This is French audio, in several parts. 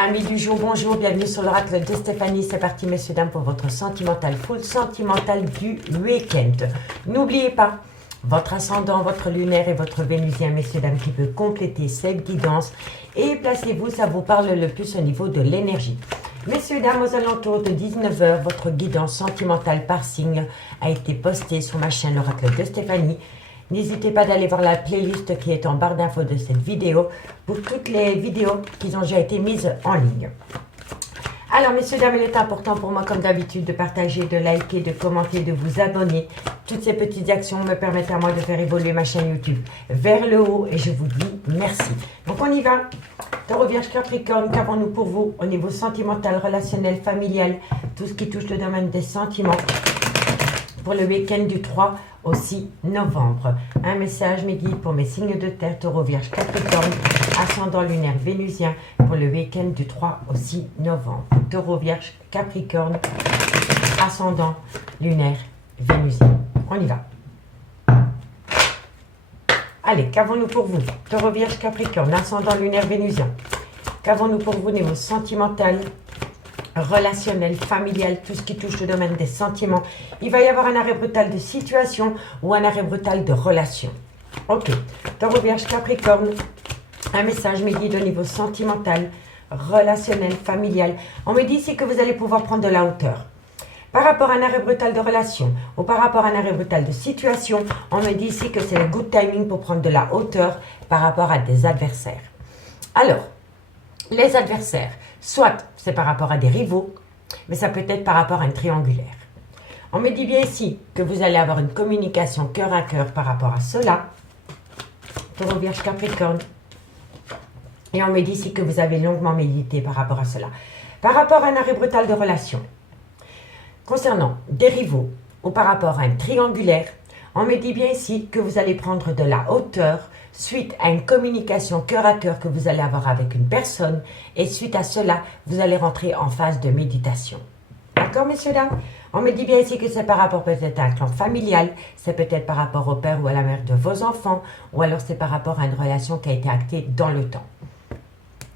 Amis du jour, bonjour, bienvenue sur l'oracle de Stéphanie. C'est parti, messieurs, dames, pour votre sentimental full sentimental du week-end. N'oubliez pas, votre ascendant, votre lunaire et votre vénusien, messieurs, dames, qui peut compléter cette guidance. Et placez-vous, ça vous parle le plus au niveau de l'énergie. Messieurs, dames, aux alentours de 19 h, votre guidance sentimentale par signe a été postée sur ma chaîne l'oracle de Stéphanie. N'hésitez pas d'aller voir la playlist qui est en barre d'infos de cette vidéo pour toutes les vidéos qui ont déjà été mises en ligne. Alors, messieurs, dames, il est important pour moi, comme d'habitude, de partager, de liker, de commenter, de vous abonner. Toutes ces petites actions me permettent à moi de faire évoluer ma chaîne YouTube vers le haut et je vous dis merci. Donc, on y va. Taureau, Vierge, Capricorne, qu'avons-nous pour vous au niveau sentimental, relationnel, familial, tout ce qui touche le domaine des sentiments pour le week-end du 3 au 6 novembre. Un message, mes guides, pour mes signes de terre, Taureau, Vierge, Capricorne, ascendant lunaire vénusien pour le week-end du 3 au 6 novembre. Taureau, Vierge, Capricorne, ascendant lunaire vénusien. On y va. Allez, qu'avons-nous pour vous? Taureau, Vierge, Capricorne, ascendant lunaire vénusien. Qu'avons-nous pour vous au niveau sentimental, relationnel, familial, tout ce qui touche le domaine des sentiments? Il va y avoir un arrêt brutal de situation ou un arrêt brutal de relation. Ok. Taureau, Vierge, Capricorne, un message, mes guides, au niveau sentimental, relationnel, familial. On me dit ici que vous allez pouvoir prendre de la hauteur. Par rapport à un arrêt brutal de relation ou par rapport à un arrêt brutal de situation, on me dit ici que c'est le good timing pour prendre de la hauteur par rapport à des adversaires. Alors, les adversaires, soit c'est par rapport à des rivaux, mais ça peut être par rapport à un triangulaire. On me dit bien ici que vous allez avoir une communication cœur à cœur par rapport à cela. Taureau, Vierge, Capricorne. Et on me dit ici que vous avez longuement médité par rapport à cela. Par rapport à un arrêt brutal de relation, concernant des rivaux ou par rapport à un triangulaire, on me dit bien ici que vous allez prendre de la hauteur suite à une communication cœur à cœur que vous allez avoir avec une personne. Et suite à cela, vous allez rentrer en phase de méditation. D'accord, messieurs, dames? On me dit bien ici que c'est par rapport peut-être à un clan familial, c'est peut-être par rapport au père ou à la mère de vos enfants, ou alors c'est par rapport à une relation qui a été actée dans le temps.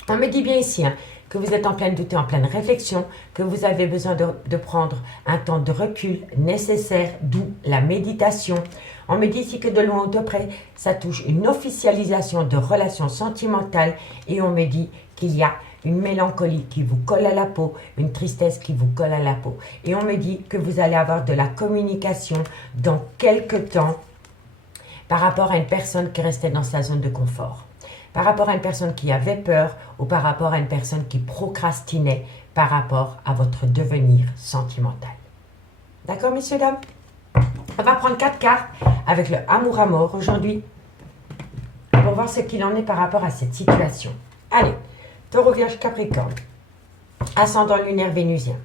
On me dit bien ici que vous êtes en pleine doute et en pleine réflexion, que vous avez besoin de prendre un temps de recul nécessaire, d'où la méditation. On me dit ici que de loin ou de près, ça touche une officialisation de relations sentimentales et on me dit qu'il y a une mélancolie qui vous colle à la peau, une tristesse qui vous colle à la peau. Et on me dit que vous allez avoir de la communication dans quelques temps par rapport à une personne qui restait dans sa zone de confort. Par rapport à une personne qui avait peur ou par rapport à une personne qui procrastinait par rapport à votre devenir sentimental. D'accord, messieurs, dames? On va prendre 4 cartes avec le amour à mort aujourd'hui pour voir ce qu'il en est par rapport à cette situation. Allez, Taureau, Vierge, Capricorne, ascendant lunaire vénusien.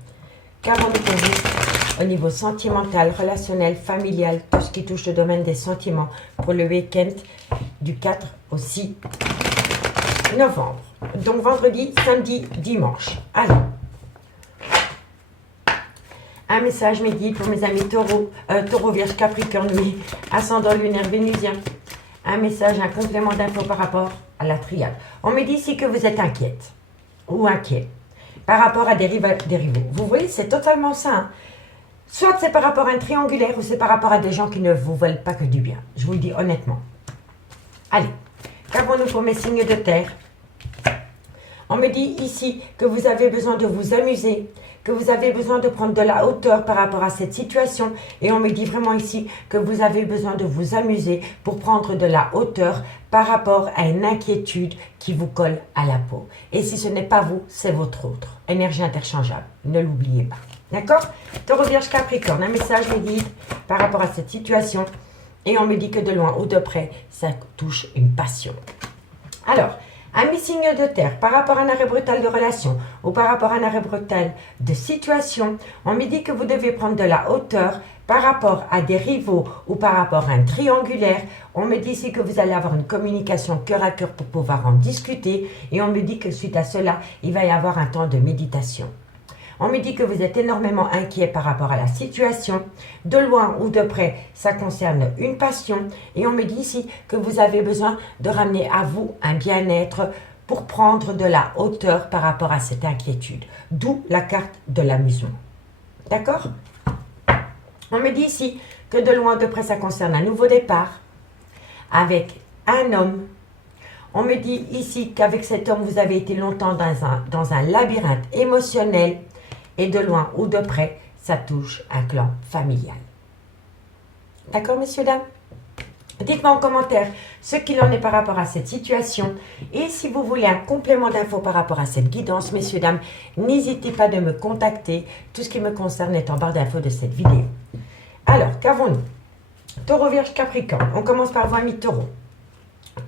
Qu'avons-nous pour vous au niveau sentimental, relationnel, familial, tout ce qui touche le domaine des sentiments pour le week-end du 4 au 6 novembre. Donc vendredi, samedi, dimanche. Allez. Un message, mes guides, pour mes amis Taureau, Vierge, Capricorne, oui, ascendant lunaire vénusien. Un message, un complément d'info par rapport à la triade. On me dit ici que vous êtes inquiète ou inquiet par rapport à des rivaux. Vous voyez, c'est totalement ça. Hein? Soit c'est par rapport à un triangulaire ou c'est par rapport à des gens qui ne vous veulent pas que du bien. Je vous le dis honnêtement. Allez, qu'avons-nous pour mes signes de terre? On me dit ici que vous avez besoin de vous amuser, que vous avez besoin de prendre de la hauteur par rapport à cette situation. Et on me dit vraiment ici que vous avez besoin de vous amuser pour prendre de la hauteur par rapport à une inquiétude qui vous colle à la peau. Et si ce n'est pas vous, c'est votre autre. Énergie interchangeable, ne l'oubliez pas. D'accord? Taureau, Vierge, Capricorne, un message me dit par rapport à cette situation. Et on me dit que de loin ou de près, ça touche une passion. Alors, amis signes de terre, par rapport à un arrêt brutal de relation ou par rapport à un arrêt brutal de situation, on me dit que vous devez prendre de la hauteur par rapport à des rivaux ou par rapport à un triangulaire. On me dit ici que vous allez avoir une communication cœur à cœur pour pouvoir en discuter. Et on me dit que suite à cela, il va y avoir un temps de méditation. On me dit que vous êtes énormément inquiet par rapport à la situation. De loin ou de près, ça concerne une passion. Et on me dit ici que vous avez besoin de ramener à vous un bien-être pour prendre de la hauteur par rapport à cette inquiétude. D'où la carte de l'amusement. D'accord? On me dit ici que de loin ou de près, ça concerne un nouveau départ avec un homme. On me dit ici qu'avec cet homme, vous avez été longtemps dans un labyrinthe émotionnel et de loin ou de près, ça touche un clan familial. D'accord, messieurs, dames? Dites-moi en commentaire ce qu'il en est par rapport à cette situation. Et si vous voulez un complément d'infos par rapport à cette guidance, messieurs, dames, n'hésitez pas de me contacter. Tout ce qui me concerne est en barre d'infos de cette vidéo. Alors, qu'avons-nous? Taureau, Vierge, Capricorne. On commence par vos amis Taureau.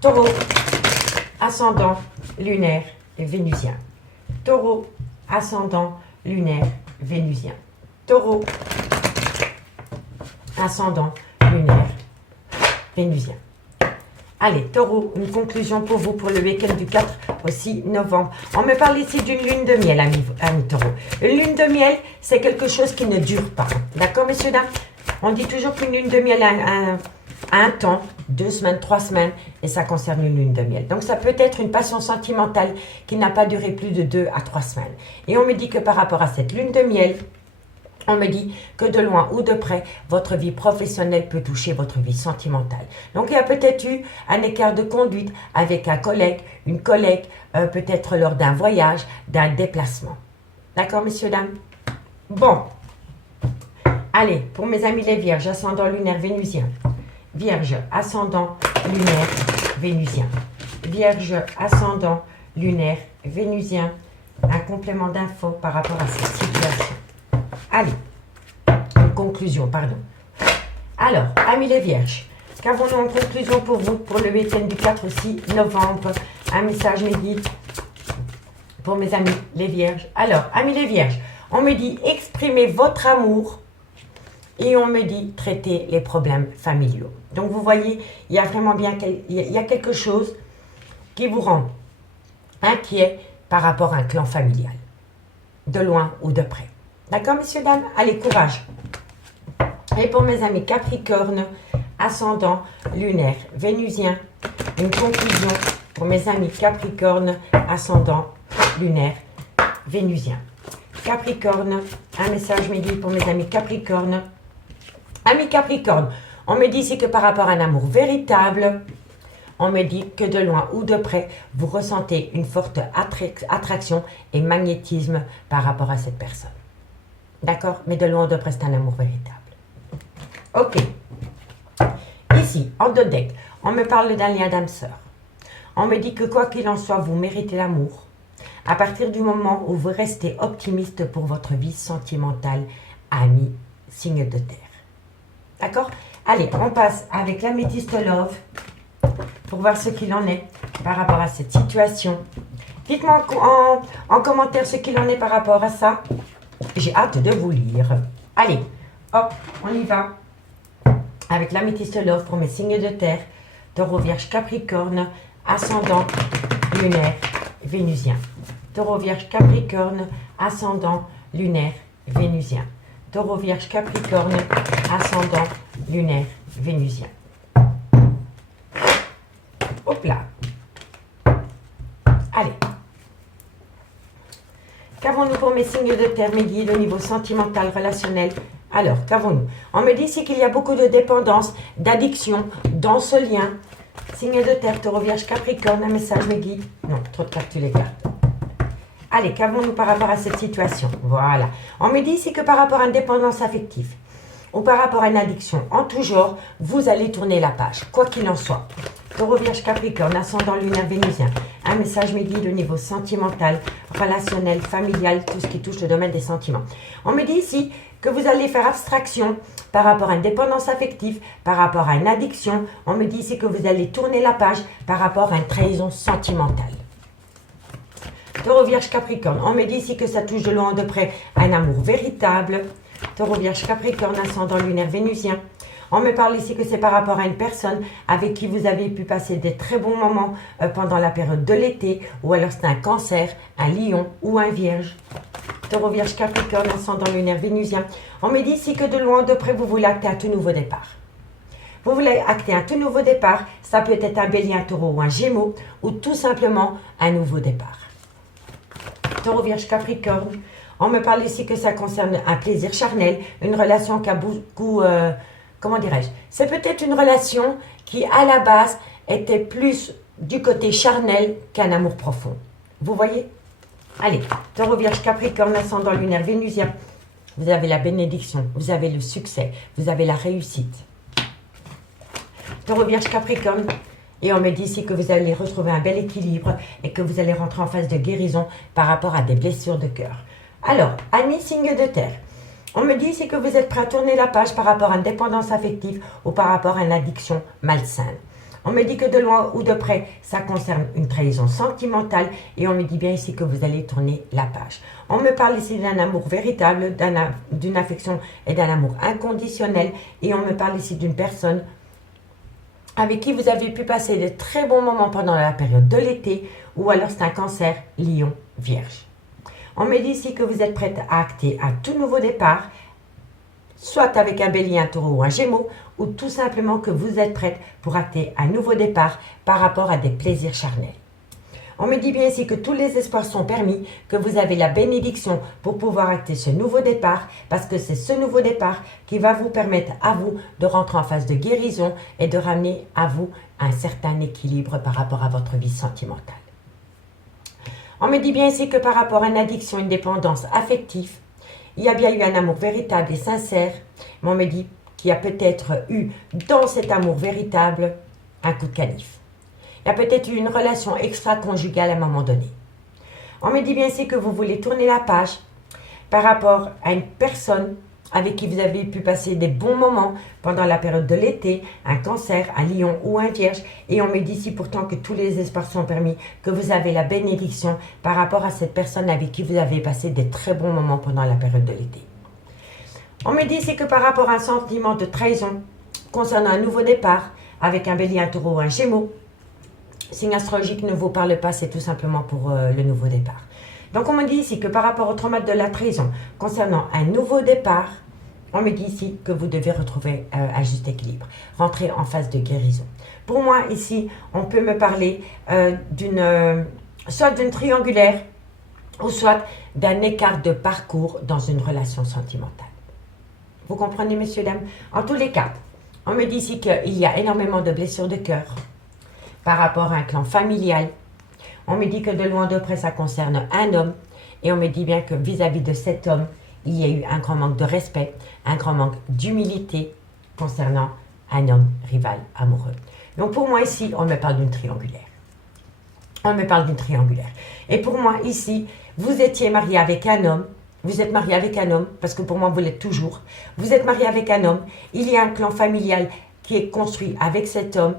Taureau, ascendant, lunaire et vénusien. Taureau, ascendant, lunaire, vénusien. Taureau, ascendant, lunaire, vénusien. Allez, Taureau, une conclusion pour vous pour le week-end du 4 au 6 novembre. On me parle ici d'une lune de miel, amis Taureau. Une lune de miel, c'est quelque chose qui ne dure pas. D'accord, messieurs, dames? On dit toujours qu'une lune de miel a un temps, 2 semaines, 3 semaines, et ça concerne une lune de miel. Donc, ça peut être une passion sentimentale qui n'a pas duré plus de 2 à 3 semaines. Et on me dit que par rapport à cette lune de miel, on me dit que de loin ou de près, votre vie professionnelle peut toucher votre vie sentimentale. Donc, il y a peut-être eu un écart de conduite avec un collègue, une collègue, peut-être lors d'un voyage, d'un déplacement. D'accord, messieurs, dames? Bon. Allez, pour mes amis les vierges, ascendant lunaire vénusien. Vierge, ascendant lunaire vénusien. Vierge, ascendant lunaire vénusien. Un complément d'infos par rapport à cette situation. Allez, une conclusion, pardon. Alors, amis les vierges, qu'avons-nous en conclusion pour vous pour le week-end du 4 au 6 novembre? Un message me dit pour mes amis les vierges. Alors, amis les vierges, on me dit exprimez votre amour et on me dit traiter les problèmes familiaux. Donc, vous voyez, il y a vraiment bien il y a quelque chose qui vous rend inquiet par rapport à un clan familial, de loin ou de près. D'accord, messieurs, dames? Allez, courage. Et pour mes amis Capricorne, ascendant, lunaire, vénusien, une conclusion pour mes amis Capricorne, ascendant, lunaire, vénusien. Capricorne, un message me dit pour mes amis Capricorne. Amis Capricorne, on me dit ici que par rapport à un amour véritable, on me dit que de loin ou de près, vous ressentez une forte attraction et magnétisme par rapport à cette personne. D'accord? Mais de loin ou de près, c'est un amour véritable. Ok. Ici, en deux decks, on me parle d'un lien d'âme sœur. On me dit que quoi qu'il en soit, vous méritez l'amour. À partir du moment où vous restez optimiste pour votre vie sentimentale, ami, signe de terre. D'accord? Allez, on passe avec l'améthyste love pour voir ce qu'il en est par rapport à cette situation. Dites-moi en commentaire ce qu'il en est par rapport à ça. J'ai hâte de vous lire. Allez, hop, on y va. Avec l'améthyste love pour mes signes de terre. Taureau, Vierge, Capricorne, ascendant, lunaire, vénusien. Taureau, Vierge, Capricorne, ascendant, lunaire, vénusien. Taureau, Vierge, Capricorne, ascendant, lunaire, vénusien. Hop là. Allez. Qu'avons-nous pour mes signes de terre, mes guides au niveau sentimental, relationnel? Alors, qu'avons-nous? On me dit ici qu'il y a beaucoup de dépendance, d'addiction dans ce lien. Signe de terre, Taureau, Vierge, Capricorne, un message, mes guides. Non, trop de cartes, tu les cartes. Allez, qu'avons-nous par rapport à cette situation? Voilà. On me dit ici que par rapport à une dépendance affective ou par rapport à une addiction en tout genre, vous allez tourner la page, quoi qu'il en soit. Taureau, Vierge, Capricorne, ascendant lunaire vénusien. Un message me guide au niveau sentimental, relationnel, familial, tout ce qui touche le domaine des sentiments. On me dit ici que vous allez faire abstraction par rapport à une dépendance affective, par rapport à une addiction. On me dit ici que vous allez tourner la page par rapport à une trahison sentimentale. Taureau, Vierge, Capricorne. On me dit ici que ça touche de loin ou de près un amour véritable. Taureau, Vierge, Capricorne, ascendant lunaire vénusien. On me parle ici que c'est par rapport à une personne avec qui vous avez pu passer des très bons moments pendant la période de l'été, ou alors c'est un cancer, un lion ou un vierge. Taureau, Vierge, Capricorne, ascendant lunaire vénusien. On me dit ici que de loin ou de près, vous voulez acter un tout nouveau départ. Vous voulez acter un tout nouveau départ. Ça peut être un bélier, un taureau ou un gémeaux. Ou tout simplement un nouveau départ. Taureau, Vierge, Capricorne. On me parle ici que ça concerne un plaisir charnel. Une relation qui a beaucoup... comment dirais-je? C'est peut-être une relation qui, à la base, était plus du côté charnel qu'un amour profond. Vous voyez? Allez, Taureau, Vierge, Capricorne, ascendant lunaire vénusien. Vous avez la bénédiction, vous avez le succès, vous avez la réussite. Taureau, Vierge, Capricorne. Et on me dit ici que vous allez retrouver un bel équilibre et que vous allez rentrer en phase de guérison par rapport à des blessures de cœur. Alors, amis, signe de terre. On me dit ici que vous êtes prêt à tourner la page par rapport à une dépendance affective ou par rapport à une addiction malsaine. On me dit que de loin ou de près, ça concerne une trahison sentimentale et on me dit bien ici que vous allez tourner la page. On me parle ici d'un amour véritable, d'une affection et d'un amour inconditionnel et on me parle ici d'une personne avec qui vous avez pu passer de très bons moments pendant la période de l'été ou alors c'est un cancer, lion, vierge. On me dit ici que vous êtes prête à acter un tout nouveau départ, soit avec un bélier, un taureau ou un gémeaux, ou tout simplement que vous êtes prête pour acter un nouveau départ par rapport à des plaisirs charnels. On me dit bien ici que tous les espoirs sont permis, que vous avez la bénédiction pour pouvoir acter ce nouveau départ, parce que c'est ce nouveau départ qui va vous permettre à vous de rentrer en phase de guérison et de ramener à vous un certain équilibre par rapport à votre vie sentimentale. On me dit bien ici que par rapport à une addiction, une dépendance affective, il y a bien eu un amour véritable et sincère, mais on me dit qu'il y a peut-être eu dans cet amour véritable un coup de canif. Il y a peut-être eu une relation extra-conjugale à un moment donné. On me dit bien ici que vous voulez tourner la page par rapport à une personne avec qui vous avez pu passer des bons moments pendant la période de l'été, un cancer, un lion ou un vierge. Et on me dit ici pourtant que tous les espoirs sont permis, que vous avez la bénédiction par rapport à cette personne avec qui vous avez passé des très bons moments pendant la période de l'été. On me dit ici que par rapport à un sentiment de trahison concernant un nouveau départ avec un bélier, un taureau ou un gémeaux, signe astrologique ne vous parle pas, c'est tout simplement pour le nouveau départ. Donc on me dit ici que par rapport au trauma de la trahison concernant un nouveau départ, on me dit ici que vous devez retrouver un juste équilibre, rentrer en phase de guérison. Pour moi ici, on peut me parler soit d'une triangulaire ou soit d'un écart de parcours dans une relation sentimentale. Vous comprenez, messieurs, dames? En tous les cas, on me dit ici qu'il y a énormément de blessures de cœur par rapport à un clan familial. On me dit que de loin de près, ça concerne un homme. Et on me dit bien que vis-à-vis de cet homme, il y a eu un grand manque de respect, un grand manque d'humilité concernant un homme rival amoureux. Donc pour moi ici, on me parle d'une triangulaire. On me parle d'une triangulaire. Et pour moi ici, vous étiez marié avec un homme. Vous êtes marié avec un homme, parce que pour moi, vous l'êtes toujours. Vous êtes marié avec un homme. Il y a un clan familial qui est construit avec cet homme.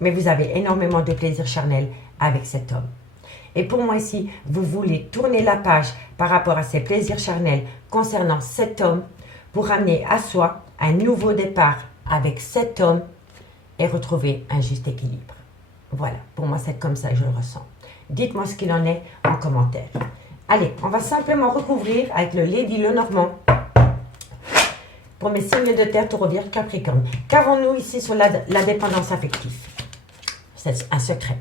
Mais vous avez énormément de plaisir charnel avec cet homme. Et pour moi ici, vous voulez tourner la page par rapport à ces plaisirs charnels concernant cet homme pour ramener à soi un nouveau départ avec cet homme et retrouver un juste équilibre. Voilà, pour moi c'est comme ça que je le ressens. Dites-moi ce qu'il en est en commentaire. Allez, on va simplement recouvrir avec le Lady Lenormand pour mes signes de terre, Taureau, Vierge, Capricorne. Qu'avons-nous ici sur la dépendance affective? C'est un secret.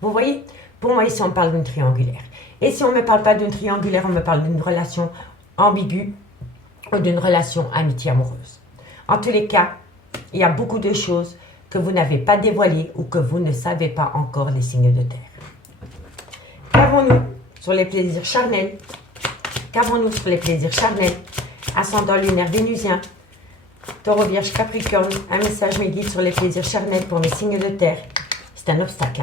Vous voyez? Pour moi, ici, on parle d'une triangulaire. Et si on ne me parle pas d'une triangulaire, on me parle d'une relation ambiguë ou d'une relation amitié-amoureuse. En tous les cas, il y a beaucoup de choses que vous n'avez pas dévoilées ou que vous ne savez pas encore, les signes de terre. Qu'avons-nous sur les plaisirs charnels? Qu'avons-nous sur les plaisirs charnels? Ascendant lunaire vénusien, Taureau, Vierge, Capricorne. Un message me guide sur les plaisirs charnels pour mes signes de terre. C'est un obstacle.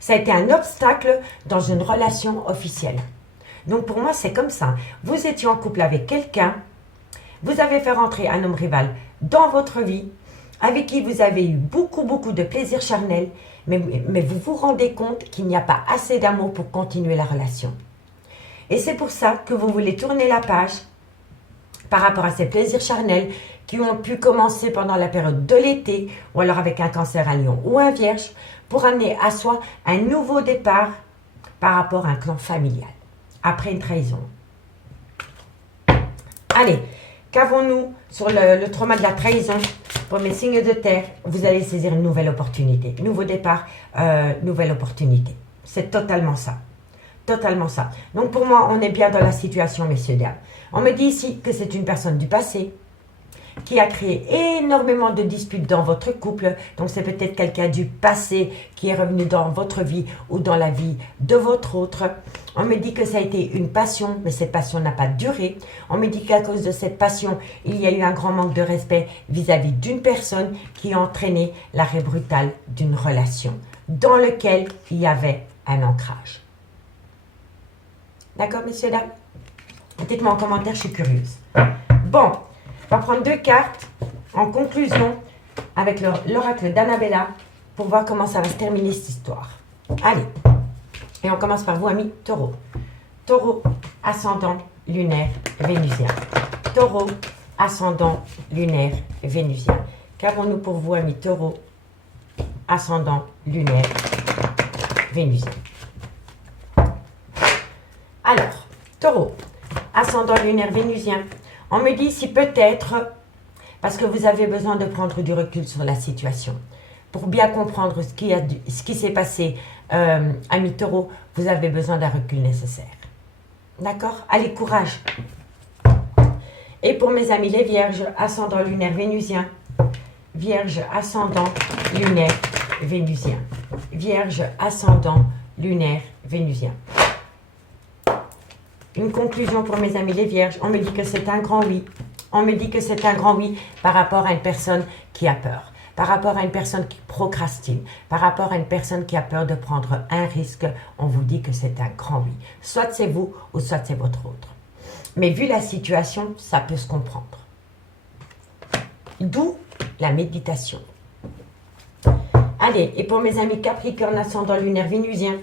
Ça a été un obstacle dans une relation officielle. Donc pour moi, c'est comme ça. Vous étiez en couple avec quelqu'un, vous avez fait rentrer un homme rival dans votre vie, avec qui vous avez eu beaucoup de plaisir charnel, mais vous vous rendez compte qu'il n'y a pas assez d'amour pour continuer la relation. Et c'est pour ça que vous voulez tourner la page par rapport à ces plaisirs charnels qui ont pu commencer pendant la période de l'été, ou alors avec un cancer, un lion ou un vierge, pour amener à soi un nouveau départ par rapport à un clan familial, après une trahison. Allez, qu'avons-nous sur le trauma de la trahison Pour mes signes de terre, vous allez saisir une nouvelle opportunité. Nouveau départ, nouvelle opportunité. C'est totalement ça. Totalement ça. Donc pour moi, on est bien dans la situation, messieurs, dames. On me dit ici que c'est une personne du passé qui a créé énormément de disputes dans votre couple. Donc c'est peut-être quelqu'un du passé qui est revenu dans votre vie ou dans la vie de votre autre. On me dit que ça a été une passion, mais cette passion n'a pas duré. On me dit qu'à cause de cette passion, il y a eu un grand manque de respect vis-à-vis d'une personne qui a entraîné l'arrêt brutal d'une relation dans lequel il y avait un ancrage. D'accord, messieurs, dames? Dites-moi en commentaire, je suis curieuse. Bon, on va prendre 2 cartes en conclusion avec l'oracle d'Annabella pour voir comment ça va se terminer cette histoire. Allez, et on commence par vous, amis taureau. Taureau, ascendant, lunaire, vénusien. Taureau, ascendant, lunaire, vénusien. Qu'avons-nous pour vous, amis taureau, ascendant, lunaire, vénusien? Alors, taureau, ascendant, lunaire, vénusien. On me dit si peut-être, parce que vous avez besoin de prendre du recul sur la situation, pour bien comprendre ce qui s'est passé, amis taureau, vous avez besoin d'un recul nécessaire. D'accord? Allez, courage. Et pour mes amis les vierges, ascendant, lunaire, vénusien. Vierge, ascendant, lunaire, vénusien. Vierge, ascendant, lunaire, vénusien. Une conclusion pour mes amis les vierges. On me dit que c'est un grand oui. On me dit que c'est un grand oui par rapport à une personne qui a peur. Par rapport à une personne qui procrastine. Par rapport à une personne qui a peur de prendre un risque. On vous dit que c'est un grand oui. Soit c'est vous ou soit c'est votre autre. Mais vu la situation, ça peut se comprendre. D'où la méditation. Allez, et pour mes amis Capricorne, ascendant, lunaire, vénusien.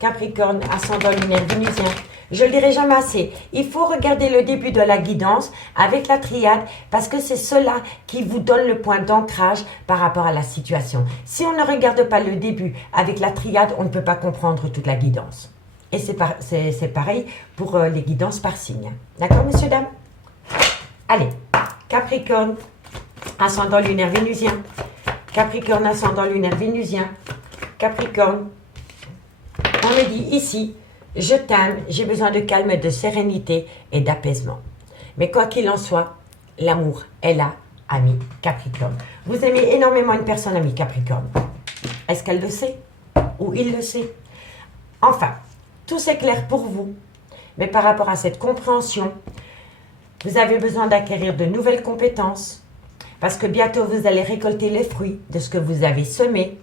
Capricorne, ascendant, lunaire, vénusien. Je ne le dirai jamais assez. Il faut regarder le début de la guidance avec la triade parce que c'est cela qui vous donne le point d'ancrage par rapport à la situation. Si on ne regarde pas le début avec la triade, on ne peut pas comprendre toute la guidance. Et c'est pareil pour les guidances par signe. D'accord, messieurs, dames? Allez, Capricorne, ascendant, lunaire, vénusien. Capricorne, ascendant, lunaire, vénusien. Capricorne, on me dit ici, je t'aime, j'ai besoin de calme, de sérénité et d'apaisement. Mais quoi qu'il en soit, l'amour est là, ami Capricorne. Vous aimez énormément une personne, ami Capricorne. Est-ce qu'elle le sait? Ou il le sait? Enfin, tout c'est clair pour vous. Mais par rapport à cette compréhension, vous avez besoin d'acquérir de nouvelles compétences. Parce que bientôt, vous allez récolter les fruits de ce que vous avez semé.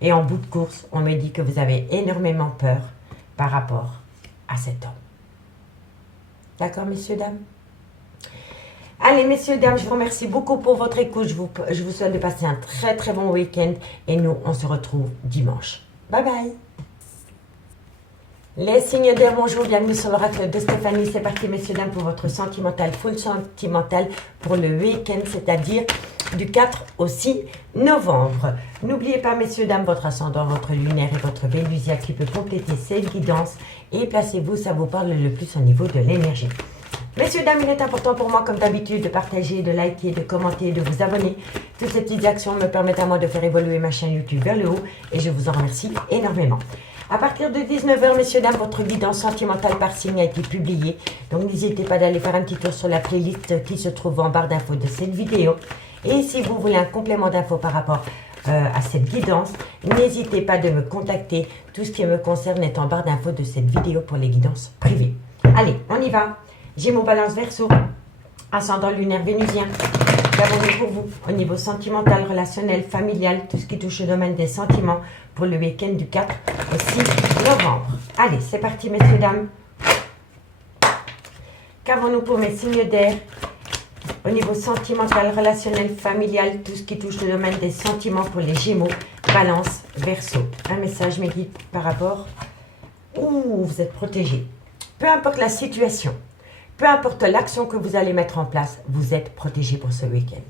Et en bout de course, on me dit que vous avez énormément peur par rapport à cet homme. D'accord, messieurs, dames? Allez, messieurs, dames, je vous remercie beaucoup pour votre écoute. Je vous souhaite de passer un très, très bon week-end. Et nous, on se retrouve dimanche. Bye bye. Les signes d'air, bonjour, bienvenue sur l'oracle de Stéphanie. C'est parti, messieurs, dames, pour votre sentimental, full sentimental pour le week-end, c'est-à-dire du 4 au 6 novembre. N'oubliez pas, messieurs, dames, votre ascendant, votre lunaire et votre vénusien qui peut compléter cette guidance. Et placez-vous, ça vous parle le plus au niveau de l'énergie. Messieurs, dames, il est important pour moi, comme d'habitude, de partager, de liker, de commenter, de vous abonner. Toutes ces petites actions me permettent à moi de faire évoluer ma chaîne YouTube vers le haut et je vous en remercie énormément. À partir de 19h, messieurs, dames, votre guidance sentimentale par signe a été publiée. Donc, n'hésitez pas d'aller faire un petit tour sur la playlist qui se trouve en barre d'infos de cette vidéo. Et si vous voulez un complément d'infos par rapport à cette guidance, n'hésitez pas de me contacter. Tout ce qui me concerne est en barre d'infos de cette vidéo pour les guidances privées. Allez, on y va. Gémeaux, Balance, Verseau, ascendant, lunaire, vénusien. Qu'avons-nous pour vous au niveau sentimental, relationnel, familial, tout ce qui touche au domaine des sentiments pour le week-end du 4 au 6 novembre. Allez, c'est parti, messieurs, dames. Qu'avons-nous pour mes signes d'air au niveau sentimental, relationnel, familial, tout ce qui touche le domaine des sentiments pour les Gémeaux, Balance, Verseau. Un message me guide par rapport où vous êtes protégés. Peu importe la situation, peu importe l'action que vous allez mettre en place, vous êtes protégés pour ce week-end.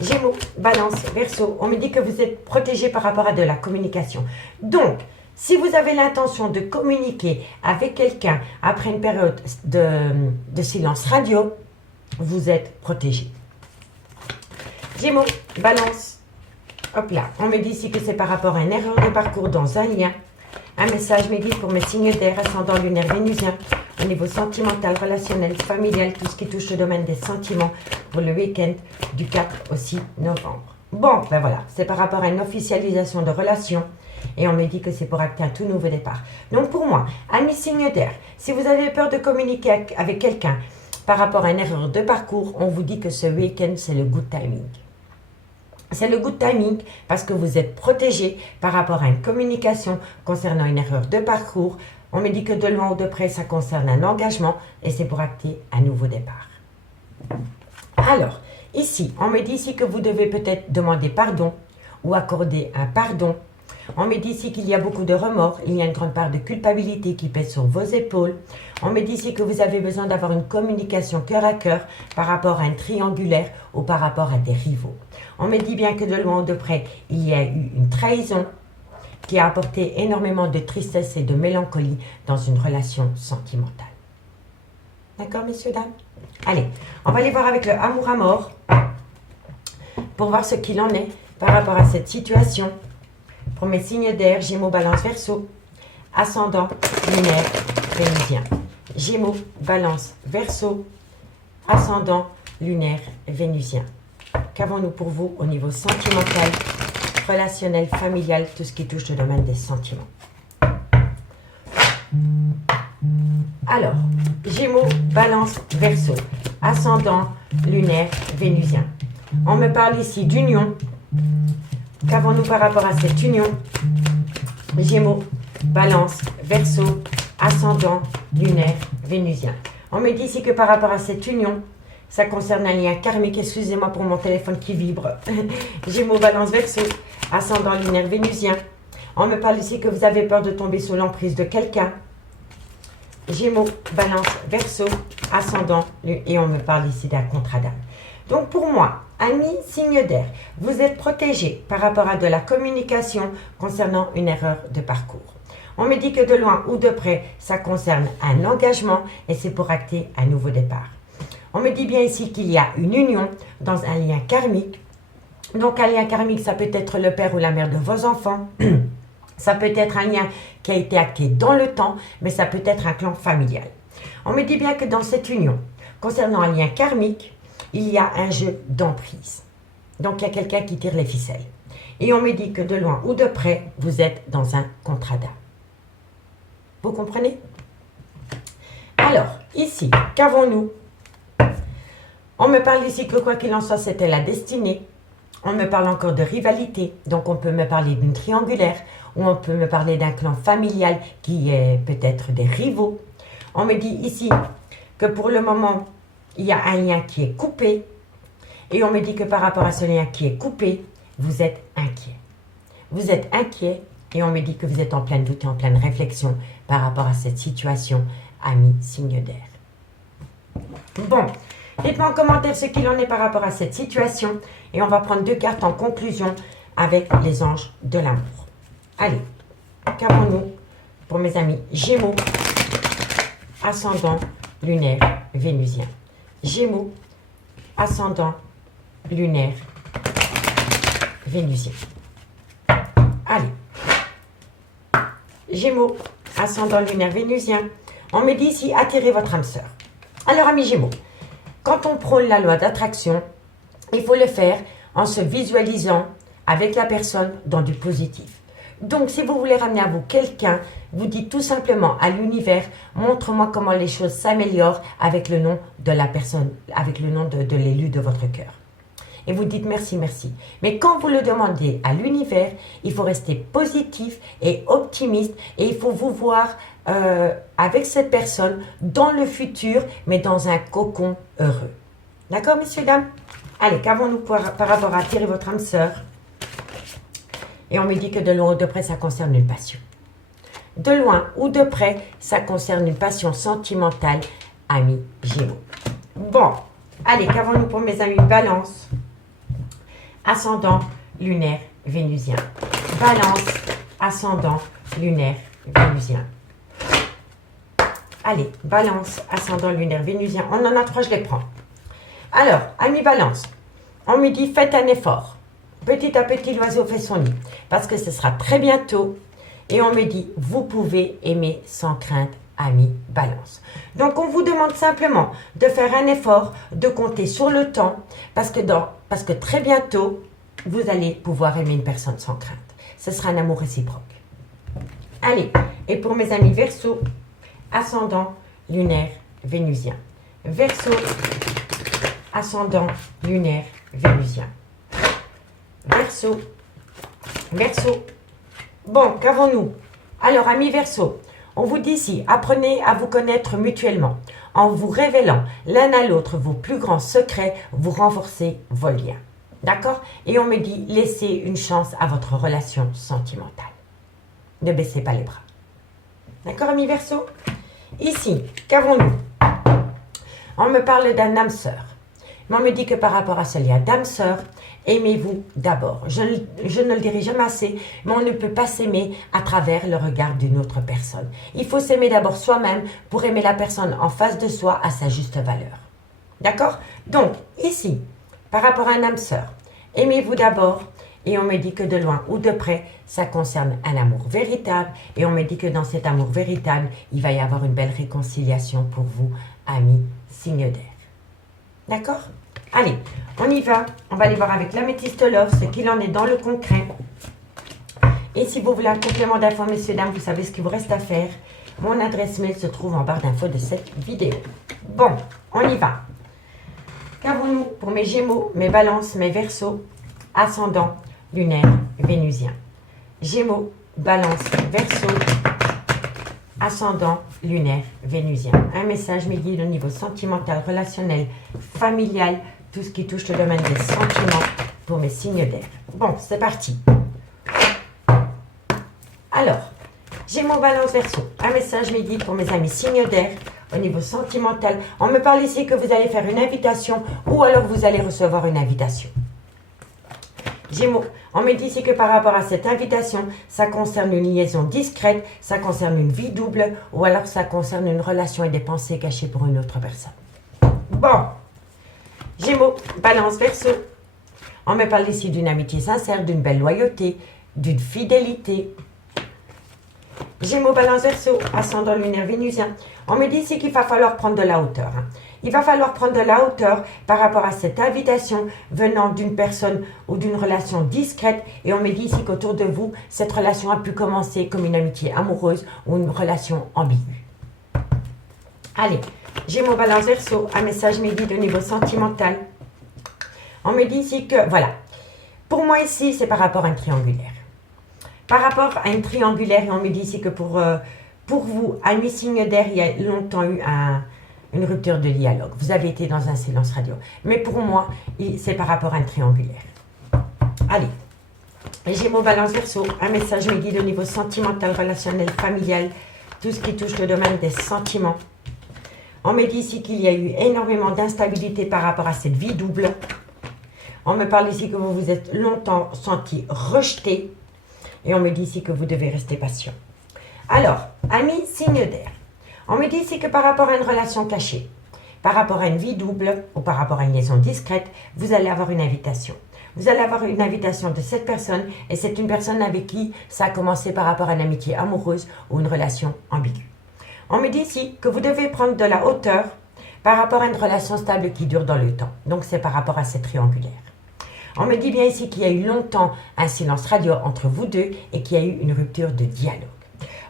Gémeaux, Balance, Verseau, on me dit que vous êtes protégés par rapport à de la communication. Donc, si vous avez l'intention de communiquer avec quelqu'un après une période de silence radio, vous êtes protégés. Gémeaux, Balance. Hop là, on me dit ici que c'est par rapport à une erreur de parcours dans un lien. Un message me dit pour mes signes d'air, ascendant lunaire vénusien, au niveau sentimental, relationnel, familial, tout ce qui touche le domaine des sentiments pour le week-end du 4 au 6 novembre. Bon, ben voilà, c'est par rapport à une officialisation de relation et on me dit que c'est pour acter un tout nouveau départ. Donc pour moi, amis signes d'air, si vous avez peur de communiquer avec quelqu'un par rapport à une erreur de parcours, on vous dit que ce week-end, c'est le good timing. C'est le good timing parce que vous êtes protégé par rapport à une communication concernant une erreur de parcours. On me dit que de loin ou de près, ça concerne un engagement et c'est pour acter un nouveau départ. Alors, ici, on me dit ici que vous devez peut-être demander pardon ou accorder un pardon. On me dit ici qu'il y a beaucoup de remords, il y a une grande part de culpabilité qui pèse sur vos épaules. On me dit ici que vous avez besoin d'avoir une communication cœur à cœur par rapport à un triangulaire ou par rapport à des rivaux. On me dit bien que de loin ou de près, il y a eu une trahison qui a apporté énormément de tristesse et de mélancolie dans une relation sentimentale. D'accord, messieurs, dames? Allez, on va aller voir avec le amour à mort pour voir ce qu'il en est par rapport à cette situation. Pour mes signes d'air, Gémeaux, Balance, Verseau, ascendant, lunaire, vénusien. Gémeaux, Balance, Verseau, ascendant, lunaire, vénusien. Qu'avons-nous pour vous au niveau sentimental, relationnel, familial, tout ce qui touche le domaine des sentiments? Alors, Gémeaux, Balance, Verseau, ascendant, lunaire, vénusien. On me parle ici d'union. Qu'avons-nous par rapport à cette union? Gémeaux, Balance, Verseau, ascendant, lunaire, vénusien. On me dit ici que par rapport à cette union, ça concerne un lien karmique. Excusez-moi pour mon téléphone qui vibre. Gémeaux, Balance, Verseau, ascendant, lunaire, vénusien. On me parle ici que vous avez peur de tomber sous l'emprise de quelqu'un. Gémeaux, Balance, Verseau, ascendant, et on me parle ici d'un contrat d'âme. Donc pour moi, amis signe d'air, vous êtes protégés par rapport à de la communication concernant une erreur de parcours. On me dit que de loin ou de près, ça concerne un engagement et c'est pour acter un nouveau départ. On me dit bien ici qu'il y a une union dans un lien karmique. Donc un lien karmique, ça peut être le père ou la mère de vos enfants. Ça peut être un lien qui a été acté dans le temps, mais ça peut être un clan familial. On me dit bien que dans cette union, concernant un lien karmique, il y a un jeu d'emprise. Donc, il y a quelqu'un qui tire les ficelles. Et on me dit que de loin ou de près, vous êtes dans un contrat d'âme. Vous comprenez? Alors, ici, qu'avons-nous? On me parle ici que quoi qu'il en soit, c'était la destinée. On me parle encore de rivalité. Donc, on peut me parler d'une triangulaire ou on peut me parler d'un clan familial qui est peut-être des rivaux. On me dit ici que pour le moment, il y a un lien qui est coupé et on me dit que par rapport à ce lien qui est coupé, vous êtes inquiet. Vous êtes inquiet et on me dit que vous êtes en pleine doute et en pleine réflexion par rapport à cette situation, amis signe d'air. Bon, dites-moi en commentaire ce qu'il en est par rapport à cette situation et on va prendre 2 cartes en conclusion avec les anges de l'amour. Allez, qu'avons-nous pour mes amis Gémeaux, ascendant, lunaire, vénusien. Gémeaux, ascendant, lunaire, vénusien. Allez. Gémeaux, ascendant, lunaire, vénusien. On me dit ici, attirez votre âme sœur. Alors, amis Gémeaux, quand on prône la loi d'attraction, il faut le faire en se visualisant avec la personne dans du positif. Donc, si vous voulez ramener à vous quelqu'un, vous dites tout simplement à l'univers, montre-moi comment les choses s'améliorent avec le nom de la personne, avec le nom de l'élu de votre cœur. Et vous dites merci, merci. Mais quand vous le demandez à l'univers, il faut rester positif et optimiste et il faut vous voir avec cette personne dans le futur, mais dans un cocon heureux. D'accord, messieurs, dames? Allez, qu'avons-nous par rapport à attirer votre âme sœur? Et on me dit que de loin ou de près, ça concerne une passion. De loin ou de près, ça concerne une passion sentimentale, amis Gémeaux. Bon, allez, qu'avons-nous pour mes amis Balance? Ascendant, lunaire, vénusien. Balance, ascendant, lunaire, vénusien. Allez, Balance, ascendant, lunaire, vénusien. On en a 3, je les prends. Alors, amis Balance, On me dit, faites un effort. Petit à petit, l'oiseau fait son nid. Parce que ce sera très bientôt. Et on me dit, vous pouvez aimer sans crainte, ami Balance. Donc, on vous demande simplement de faire un effort, de compter sur le temps. Parce que très bientôt, vous allez pouvoir aimer une personne sans crainte. Ce sera un amour réciproque. Allez, et pour mes amis Verseau, ascendant lunaire vénusien. Verseau, ascendant lunaire vénusien. Verseau, Verseau. Bon, qu'avons-nous? Alors, amis Verseau, on vous dit ici, apprenez à vous connaître mutuellement. En vous révélant l'un à l'autre vos plus grands secrets, vous renforcez vos liens. D'accord? Et on me dit, laissez une chance à votre relation sentimentale. Ne baissez pas les bras. D'accord, amis Verseau? Ici, qu'avons-nous? On me parle d'un âme sœur. Mais on me dit que par rapport à ce lien d'âme sœur, aimez-vous d'abord. Je ne le dirai jamais assez, mais on ne peut pas s'aimer à travers le regard d'une autre personne. Il faut s'aimer d'abord soi-même pour aimer la personne en face de soi à sa juste valeur. D'accord? Donc, ici, par rapport à un âme sœur, aimez-vous d'abord. Et on me dit que de loin ou de près, ça concerne un amour véritable. Et on me dit que dans cet amour véritable, il va y avoir une belle réconciliation pour vous, amis signe d'air. D'accord? Allez, on y va. On va aller voir avec l'améthyste love ce qu'il en est dans le concret. Et si vous voulez un complément d'infos, messieurs, dames, vous savez ce qu'il vous reste à faire. Mon adresse mail se trouve en barre d'infos de cette vidéo. Bon, on y va. Qu'avons-nous pour mes Gémeaux, mes Balances, mes Verseaux, ascendant lunaire vénusien? Gémeaux, Balance, Verseau, ascendant lunaire vénusien. Un message me guide au niveau sentimental, relationnel, familial, tout ce qui touche le domaine des sentiments pour mes signes d'air. Bon, c'est parti. Alors, Gémeaux, Balance, Verseau. Un message me guide pour mes amis signes d'air au niveau sentimental. On me parle ici que vous allez faire une invitation ou alors vous allez recevoir une invitation. Gémeaux, on me dit ici que par rapport à cette invitation, ça concerne une liaison discrète, ça concerne une vie double, ou alors ça concerne une relation et des pensées cachées pour une autre personne. Bon, Gémeaux, Balance, Verseau, on me parle ici d'une amitié sincère, d'une belle loyauté, d'une fidélité. Gémeaux, Balance, Verseau, ascendant lunaire vénusien, on me dit ici qu'il va falloir prendre de la hauteur. Il va falloir prendre de la hauteur par rapport à cette invitation venant d'une personne ou d'une relation discrète. Et on me dit ici qu'autour de vous, cette relation a pu commencer comme une amitié amoureuse ou une relation ambiguë. Allez, Gémeaux, Balance, Verseau, un message me guide au niveau sentimental. On me dit ici que, voilà, pour moi ici, c'est par rapport à un triangulaire. Par rapport à une triangulaire, et on me dit ici que pour vous, amis signe d'air, il y a longtemps eu une rupture de dialogue. Vous avez été dans un silence radio. Mais pour moi, c'est par rapport à un triangulaire. Allez. Les Gémeaux, Balance, Verseau, un message me guide au niveau sentimental, relationnel, familial, tout ce qui touche le domaine des sentiments. On me dit ici qu'il y a eu énormément d'instabilité par rapport à cette vie double. On me parle ici que vous vous êtes longtemps senti rejeté. Et on me dit ici que vous devez rester patient. Alors, amis signe d'air. On me dit ici que par rapport à une relation cachée, par rapport à une vie double ou par rapport à une liaison discrète, vous allez avoir une invitation. Vous allez avoir une invitation de cette personne et c'est une personne avec qui ça a commencé par rapport à une amitié amoureuse ou une relation ambiguë. On me dit ici que vous devez prendre de la hauteur par rapport à une relation stable qui dure dans le temps. Donc c'est par rapport à cette triangulaire. On me dit bien ici qu'il y a eu longtemps un silence radio entre vous deux et qu'il y a eu une rupture de dialogue.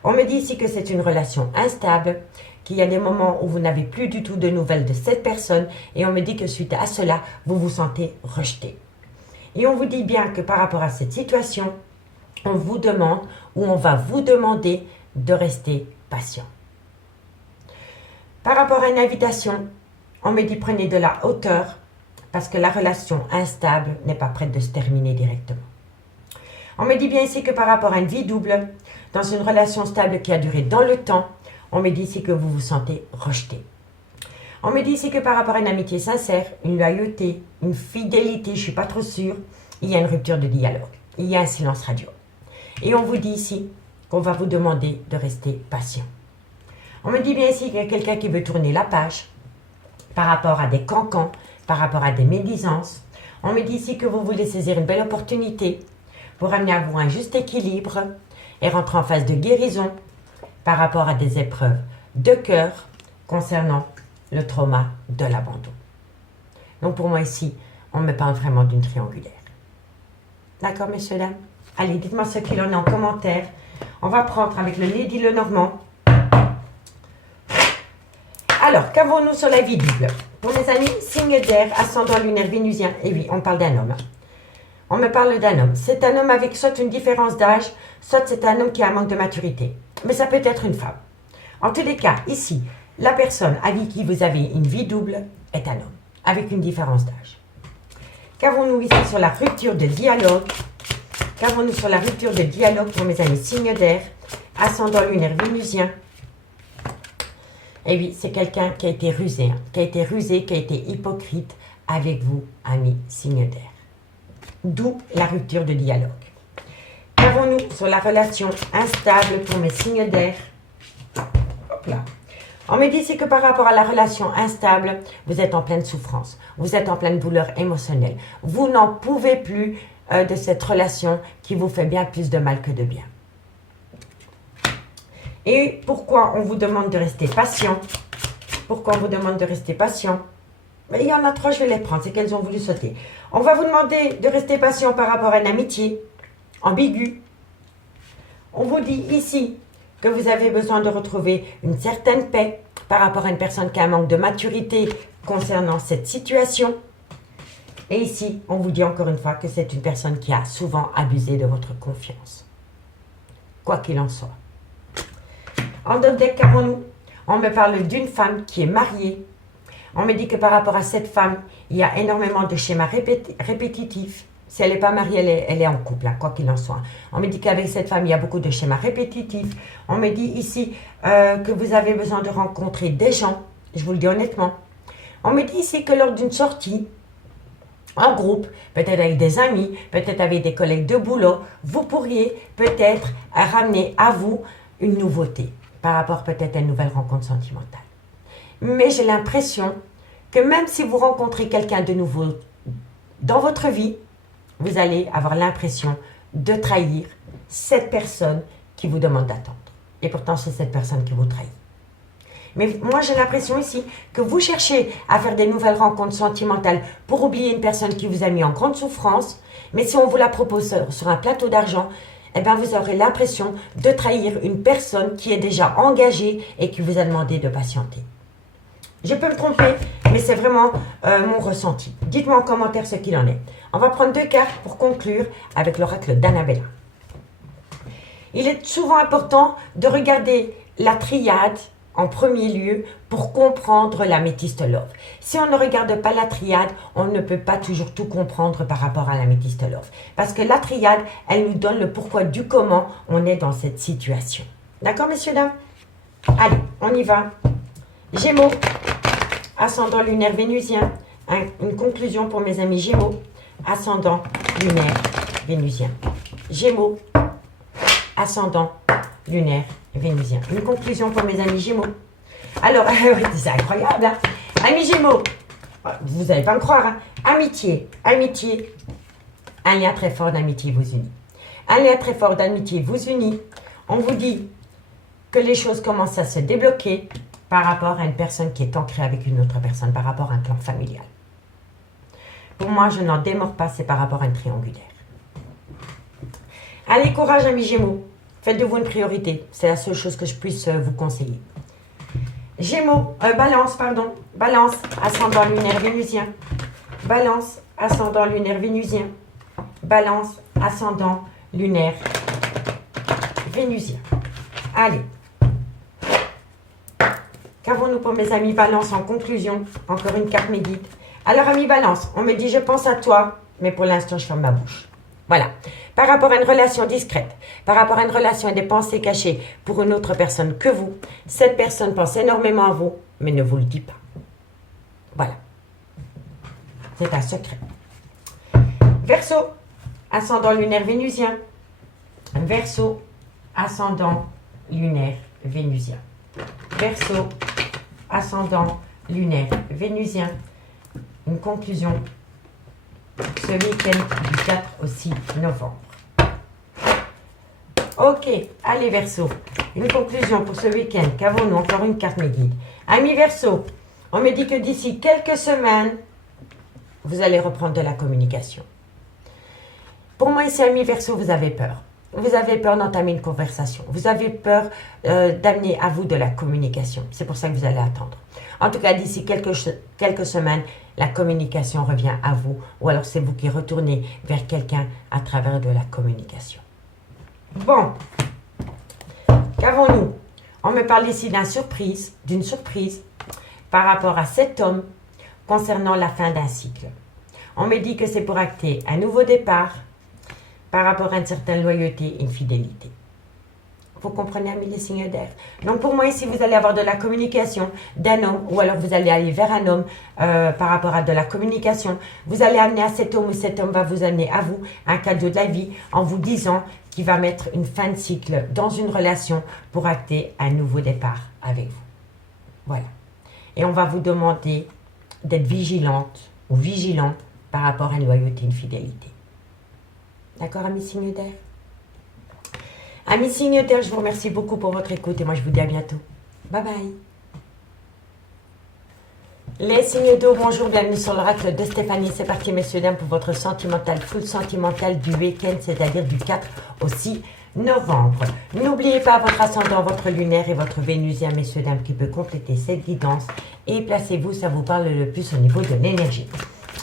On me dit ici que c'est une relation instable, qu'il y a des moments où vous n'avez plus du tout de nouvelles de cette personne et on me dit que suite à cela, vous vous sentez rejeté. Et on vous dit bien que par rapport à cette situation, on vous demande ou on va vous demander de rester patient. Par rapport à une invitation, on me dit prenez de la hauteur parce que la relation instable n'est pas prête de se terminer directement. On me dit bien ici que par rapport à une vie double, dans une relation stable qui a duré dans le temps, on me dit ici que vous vous sentez rejeté. On me dit ici que par rapport à une amitié sincère, une loyauté, une fidélité, je ne suis pas trop sûre, il y a une rupture de dialogue, il y a un silence radio. Et on vous dit ici qu'on va vous demander de rester patient. On me dit bien ici qu'il y a quelqu'un qui veut tourner la page par rapport à des cancans, par rapport à des médisances. On me dit ici que vous voulez saisir une belle opportunité pour amener à vous un juste équilibre et rentrer en phase de guérison par rapport à des épreuves de cœur concernant le trauma de l'abandon. Donc pour moi ici, on me parle vraiment d'une triangulaire. D'accord, messieurs, dames? Allez, dites-moi ce qu'il en est en commentaire. On va prendre avec le Lady Lenormand. Alors, qu'avons-nous sur la vie double? Pour mes amis, signe d'air, ascendant lunaire vénusien. Et oui, on parle d'un homme. On me parle d'un homme. C'est un homme avec soit une différence d'âge, soit c'est un homme qui a un manque de maturité. Mais ça peut être une femme. En tous les cas, ici, la personne avec qui vous avez une vie double est un homme, avec une différence d'âge. Qu'avons-nous ici sur la rupture de dialogue? Qu'avons-nous sur la rupture de dialogue pour mes amis signe d'air, ascendant lunaire vénusien? Et oui, c'est quelqu'un qui a été rusé, qui a été hypocrite avec vous, amis signe d'air. D'où la rupture de dialogue. Qu'avons-nous sur la relation instable pour mes signes d'air? Hop là. On me dit ici que par rapport à la relation instable, vous êtes en pleine souffrance, vous êtes en pleine douleur émotionnelle. Vous n'en pouvez plus de cette relation qui vous fait bien plus de mal que de bien. Et pourquoi on vous demande de rester patient? Pourquoi on vous demande de rester patient? Mais il y en a 3, je vais les prendre, c'est qu'elles ont voulu sauter. On va vous demander de rester patient par rapport à une amitié ambiguë. On vous dit ici que vous avez besoin de retrouver une certaine paix par rapport à une personne qui a un manque de maturité concernant cette situation. Et ici, on vous dit encore une fois que c'est une personne qui a souvent abusé de votre confiance. Quoi qu'il en soit. En d'autres decks, qu'avons-nous? On me parle d'une femme qui est mariée. On me dit que par rapport à cette femme, il y a énormément de schémas répétitifs. Si elle n'est pas mariée, elle est en couple, quoi qu'il en soit. On me dit qu'avec cette femme, il y a beaucoup de schémas répétitifs. On me dit ici que vous avez besoin de rencontrer des gens. Je vous le dis honnêtement. On me dit ici que lors d'une sortie, en groupe, peut-être avec des amis, peut-être avec des collègues de boulot, vous pourriez peut-être ramener à vous une nouveauté par rapport peut-être à une nouvelle rencontre sentimentale. Mais j'ai l'impression que même si vous rencontrez quelqu'un de nouveau dans votre vie, vous allez avoir l'impression de trahir cette personne qui vous demande d'attendre. Et pourtant, c'est cette personne qui vous trahit. Mais moi, j'ai l'impression ici que vous cherchez à faire des nouvelles rencontres sentimentales pour oublier une personne qui vous a mis en grande souffrance. Mais si on vous la propose sur un plateau d'argent, eh bien, vous aurez l'impression de trahir une personne qui est déjà engagée et qui vous a demandé de patienter. Je peux me tromper, mais c'est vraiment mon ressenti. Dites-moi en commentaire ce qu'il en est. On va prendre 2 cartes pour conclure avec l'oracle d'Annabella. Il est souvent important de regarder la triade en premier lieu pour comprendre l'améthyste love. Si on ne regarde pas la triade, on ne peut pas toujours tout comprendre par rapport à l'améthyste love. Parce que la triade, elle nous donne le pourquoi du comment on est dans cette situation. D'accord, messieurs, dames? Allez, on y va. Gémeaux, ascendant lunaire vénusien. Une conclusion pour mes amis Gémeaux, ascendant lunaire vénusien. Gémeaux, ascendant lunaire vénusien. Une conclusion pour mes amis Gémeaux. Alors, c'est incroyable, hein? Amis Gémeaux, vous n'allez pas me croire, hein? Amitié, un lien très fort d'amitié vous unit. Un lien très fort d'amitié vous unit. On vous dit que les choses commencent à se débloquer par rapport à une personne qui est ancrée avec une autre personne, par rapport à un clan familial. Pour moi, je n'en démords pas, c'est par rapport à une triangulaire. Allez, courage, amis Gémeaux. Faites de vous une priorité. C'est la seule chose que je puisse vous conseiller. Gémeaux, Balance, pardon. Balance, ascendant lunaire vénusien. Balance, ascendant lunaire vénusien. Balance, ascendant lunaire vénusien. Allez. Qu'avons-nous pour mes amis Balance en conclusion? Encore une carte médite. Alors, amis Balance, on me dit je pense à toi, mais pour l'instant, je ferme ma bouche. Voilà. Par rapport à une relation discrète, par rapport à une relation et des pensées cachées pour une autre personne que vous, cette personne pense énormément à vous, mais ne vous le dit pas. Voilà. C'est un secret. Verseau, ascendant lunaire vénusien. Verseau, ascendant lunaire vénusien. Verseau, ascendant lunaire vénusien. Une conclusion ce week-end du 4 au 6 novembre. Ok, allez Verseau, une conclusion pour ce week-end. Qu'avons-nous? Encore une carte, mes guides. Amis Verseau, on me dit que d'ici quelques semaines, vous allez reprendre de la communication. Pour moi, ici, amis Verseau, vous avez peur. Vous avez peur d'entamer une conversation. Vous avez peur d'amener à vous de la communication. C'est pour ça que vous allez attendre. En tout cas, d'ici quelques semaines, la communication revient à vous. Ou alors, c'est vous qui retournez vers quelqu'un à travers de la communication. Bon. Qu'avons-nous? On me parle ici d'une surprise par rapport à cet homme concernant la fin d'un cycle. On me dit que c'est pour acter un nouveau départ par rapport à une certaine loyauté et une fidélité. Vous comprenez, amis les signes d'air? Donc pour moi ici, vous allez avoir de la communication d'un homme, ou alors vous allez aller vers un homme par rapport à de la communication. Vous allez amener à cet homme, ou cet homme va vous amener à vous un cadeau de la vie en vous disant qu'il va mettre une fin de cycle dans une relation pour acter un nouveau départ avec vous. Voilà. Et on va vous demander d'être vigilante ou vigilant par rapport à une loyauté et une fidélité. D'accord, amis signes d'air? Amis signes d'air, je vous remercie beaucoup pour votre écoute et moi je vous dis à bientôt. Bye bye. Les signes d'eau, bonjour, bienvenue sur l'oracle de Stéphanie. C'est parti, messieurs, dames, pour votre sentimental, full sentimental du week-end, c'est-à-dire du 4 au 6 novembre. N'oubliez pas votre ascendant, votre lunaire et votre vénusien, messieurs, dames, qui peut compléter cette guidance. Et placez-vous, ça vous parle le plus au niveau de l'énergie.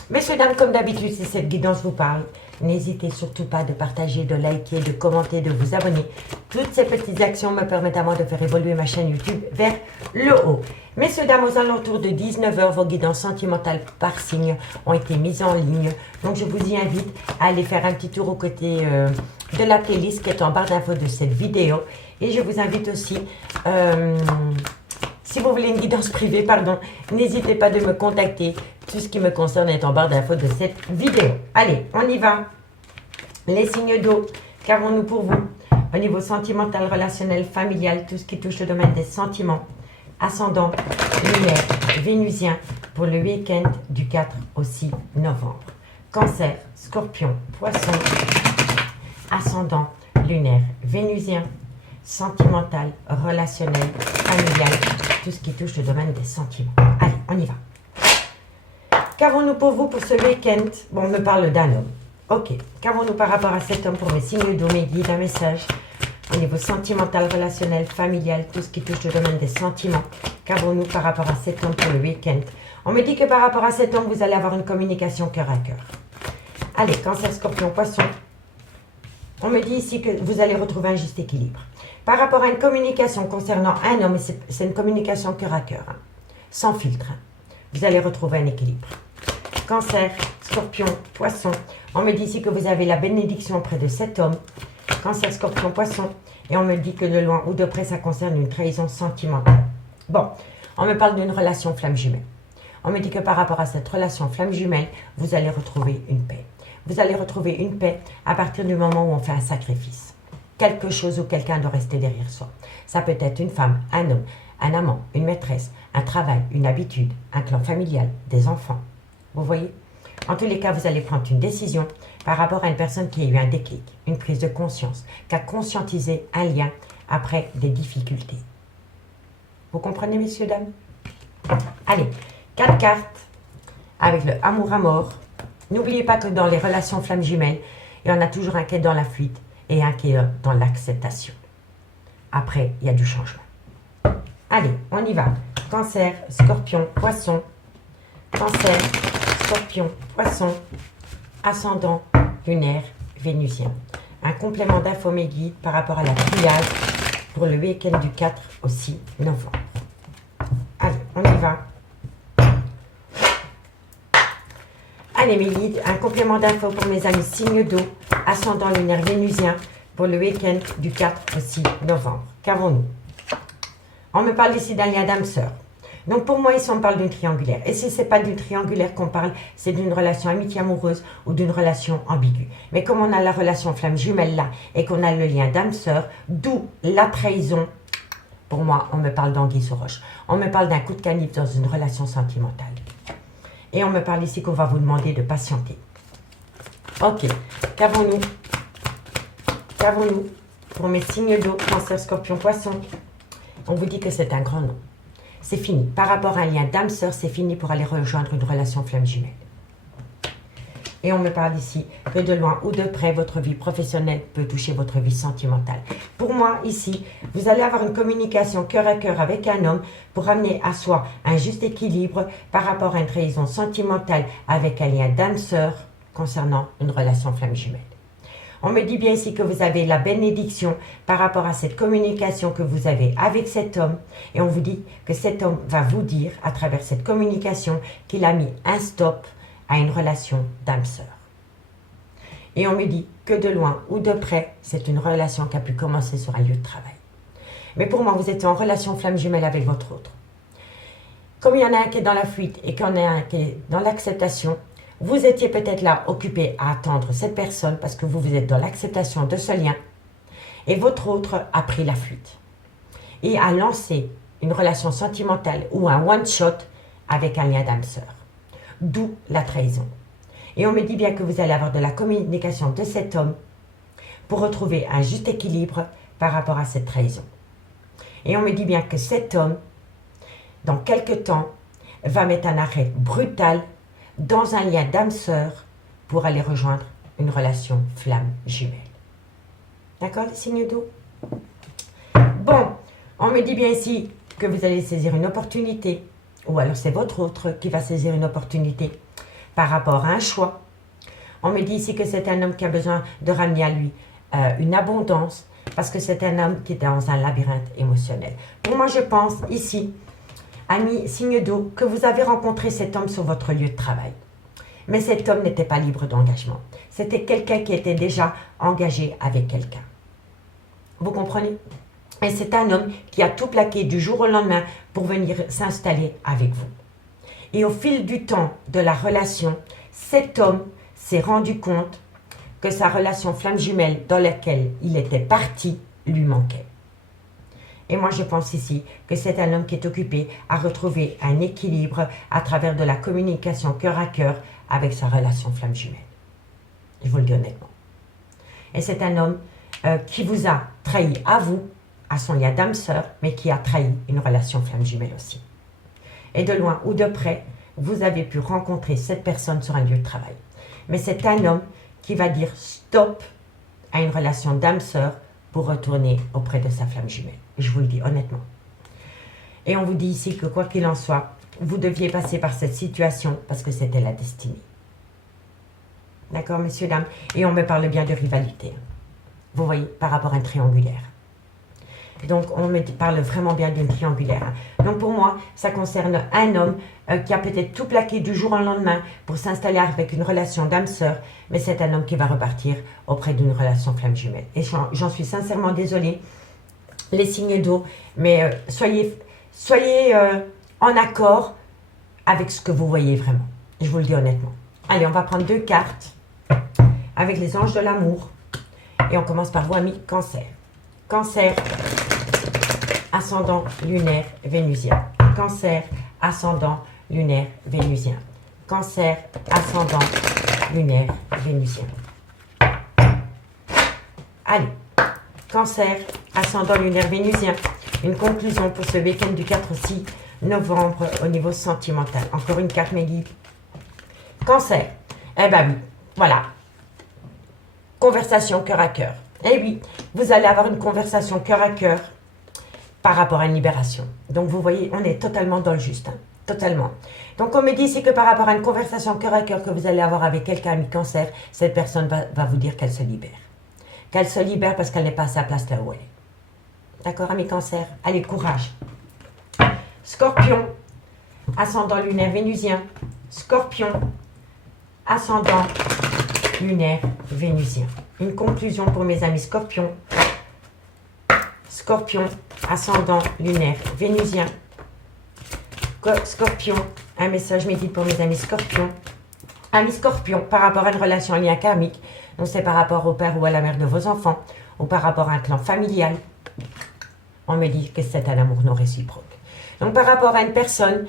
Messieurs, dames, comme d'habitude, si cette guidance vous parle, n'hésitez surtout pas de partager, de liker, de commenter, de vous abonner. Toutes ces petites actions me permettent à moi de faire évoluer ma chaîne YouTube vers le haut. Messieurs, dames, aux alentours de 19 h, vos guidances sentimentales par signe ont été mises en ligne. Donc, je vous y invite à aller faire un petit tour aux côtés de la playlist qui est en barre d'infos de cette vidéo. Et je vous invite aussi... si vous voulez une guidance privée, n'hésitez pas de me contacter. Tout ce qui me concerne est en barre d'infos de cette vidéo. Allez, on y va. Les signes d'eau, qu'avons-nous pour vous? Au niveau sentimental, relationnel, familial, tout ce qui touche le domaine des sentiments. Ascendant, lunaire, vénusien, pour le week-end du 4 au 6 novembre. Cancer, scorpion, poisson, ascendant, lunaire, vénusien, sentimental, relationnel, familial, tout ce qui touche le domaine des sentiments. Allez, on y va. Qu'avons-nous pour vous pour ce week-end? Bon, on me parle d'un homme. Ok. Qu'avons-nous par rapport à cet homme pour mes signes d'eau, mes guides, un message au niveau sentimental, relationnel, familial, tout ce qui touche le domaine des sentiments? Qu'avons-nous par rapport à cet homme pour le week-end? On me dit que par rapport à cet homme, vous allez avoir une communication cœur à cœur. Allez, cancer, scorpion, poisson. On me dit ici que vous allez retrouver un juste équilibre. Par rapport à une communication concernant un homme, c'est une communication cœur à cœur, hein, sans filtre. Hein. Vous allez retrouver un équilibre. Cancer, scorpion, poisson. On me dit ici que vous avez la bénédiction auprès de cet homme. Cancer, scorpion, poisson. Et on me dit que de loin ou de près, ça concerne une trahison sentimentale. Bon, on me parle d'une relation flamme jumelle. On me dit que par rapport à cette relation flamme jumelle, vous allez retrouver une paix. Vous allez retrouver une paix à partir du moment où on fait un sacrifice. Quelque chose ou quelqu'un doit rester derrière soi. Ça peut être une femme, un homme, un amant, une maîtresse, un travail, une habitude, un clan familial, des enfants. Vous voyez? En tous les cas, vous allez prendre une décision par rapport à une personne qui a eu un déclic, une prise de conscience, qui a conscientisé un lien après des difficultés. Vous comprenez, messieurs, dames? Allez, 4 cartes avec le amour à mort. N'oubliez pas que dans les relations flammes jumelles, il y en a toujours un qui est dans la fuite et un qui est dans l'acceptation. Après, il y a du changement. Allez, on y va. Cancer, scorpion, poisson. Cancer, scorpion, poisson. Ascendant, lunaire, vénusien. Un complément d'info mes guides par rapport à la triade pour le week-end du 4 au 6 novembre. Allez, on y va. Allez mes guides, un complément d'info pour mes amis signes d'eau, ascendant lunaire vénusien pour le week-end du 4 au 6 novembre. Qu'avons-nous? On me parle ici d'un lien d'âme-sœur. Donc pour moi, ici, on parle d'une triangulaire. Et si ce n'est pas d'une triangulaire qu'on parle, c'est d'une relation amitié amoureuse ou d'une relation ambiguë. Mais comme on a la relation flamme jumelle là et qu'on a le lien d'âme-sœur, d'où la trahison, pour moi, on me parle d'anguille sous roche. On me parle d'un coup de canif dans une relation sentimentale. Et on me parle ici qu'on va vous demander de patienter. Ok. Qu'avons-nous? Qu'avons-nous pour mes signes d'eau, Cancer, Scorpion, Poisson? On vous dit que c'est un grand non. C'est fini. Par rapport à un lien d'âme-sœur, c'est fini pour aller rejoindre une relation flamme jumelle. Et on me parle ici que de loin ou de près, votre vie professionnelle peut toucher votre vie sentimentale. Pour moi, ici, vous allez avoir une communication cœur à cœur avec un homme pour amener à soi un juste équilibre par rapport à une trahison sentimentale avec un lien d'âme-sœur concernant une relation flamme jumelle. On me dit bien ici que vous avez la bénédiction par rapport à cette communication que vous avez avec cet homme. Et on vous dit que cet homme va vous dire, à travers cette communication, qu'il a mis un stop à une relation d'âme-sœur. Et on me dit que de loin ou de près, c'est une relation qui a pu commencer sur un lieu de travail. Mais pour moi, vous êtes en relation flamme jumelle avec votre autre. Comme il y en a un qui est dans la fuite et qu'il y en a un qui est dans l'acceptation, vous étiez peut-être là, occupé à attendre cette personne parce que vous êtes dans l'acceptation de ce lien. Et votre autre a pris la fuite et a lancé une relation sentimentale ou un one-shot avec un lien d'âme-sœur. D'où la trahison. Et on me dit bien que vous allez avoir de la communication de cet homme pour retrouver un juste équilibre par rapport à cette trahison. Et on me dit bien que cet homme, dans quelque temps, va mettre un arrêt brutal dans un lien d'âme-sœur pour aller rejoindre une relation flamme jumelle. D'accord, les signes d'eau? Bon, on me dit bien ici que vous allez saisir une opportunité, ou alors c'est votre autre qui va saisir une opportunité par rapport à un choix. On me dit ici que c'est un homme qui a besoin de ramener à lui une abondance, parce que c'est un homme qui est dans un labyrinthe émotionnel. Pour moi, je pense ici, amis, signe d'eau, que vous avez rencontré cet homme sur votre lieu de travail. Mais cet homme n'était pas libre d'engagement. C'était quelqu'un qui était déjà engagé avec quelqu'un. Vous comprenez? Et c'est un homme qui a tout plaqué du jour au lendemain pour venir s'installer avec vous. Et au fil du temps de la relation, cet homme s'est rendu compte que sa relation flamme jumelle dans laquelle il était parti lui manquait. Et moi, je pense ici que c'est un homme qui est occupé à retrouver un équilibre à travers de la communication cœur à cœur avec sa relation flamme jumelle. Je vous le dis honnêtement. Et c'est un homme qui vous a trahi à vous, à son lien d'âme-sœur, mais qui a trahi une relation flamme jumelle aussi. Et de loin ou de près, vous avez pu rencontrer cette personne sur un lieu de travail. Mais c'est un homme qui va dire stop à une relation d'âme-sœur pour retourner auprès de sa flamme jumelle. Je vous le dis honnêtement. Et on vous dit ici que quoi qu'il en soit, vous deviez passer par cette situation parce que c'était la destinée. D'accord, messieurs, dames? Et on me parle bien de rivalité. Vous voyez, par rapport à un triangulaire. Donc, on me parle vraiment bien d'une triangulaire. Donc, pour moi, ça concerne un homme qui a peut-être tout plaqué du jour au lendemain pour s'installer avec une relation d'âme-sœur, mais c'est un homme qui va repartir auprès d'une relation flamme jumelle. Et j'en suis sincèrement désolée, les signes d'eau, mais soyez en accord avec ce que vous voyez vraiment. Je vous le dis honnêtement. Allez, on va prendre 2 cartes avec les anges de l'amour. Et on commence par vous, amis, Cancer. Cancer, ascendant lunaire vénusien. Cancer, ascendant lunaire vénusien. Cancer, ascendant lunaire vénusien. Allez, Cancer, ascendant lunaire vénusien. Une conclusion pour ce week-end du 4-6 novembre au niveau sentimental. Encore une carte, mes guides. Cancer, eh ben oui, voilà. Conversation cœur à cœur. Eh oui, vous allez avoir une conversation cœur à cœur par rapport à une libération. Donc, vous voyez, on est totalement dans le juste. Hein, totalement. Donc, on me dit ici que par rapport à une conversation cœur à cœur que vous allez avoir avec quelqu'un, ami Cancer, cette personne va vous dire qu'elle se libère. Qu'elle se libère parce qu'elle n'est pas à sa place là où elle est. D'accord, ami Cancer? Allez, courage. Scorpion, ascendant lunaire vénusien. Scorpion, ascendant lunaire vénusien. Une conclusion pour mes amis Scorpion. Scorpion, ascendant lunaire vénusien. Scorpion, un message médit pour mes amis Scorpion. Amis Scorpion, par rapport à une relation en lien karmique, donc c'est par rapport au père ou à la mère de vos enfants, ou par rapport à un clan familial, on me dit que c'est un amour non réciproque. Donc par rapport à une personne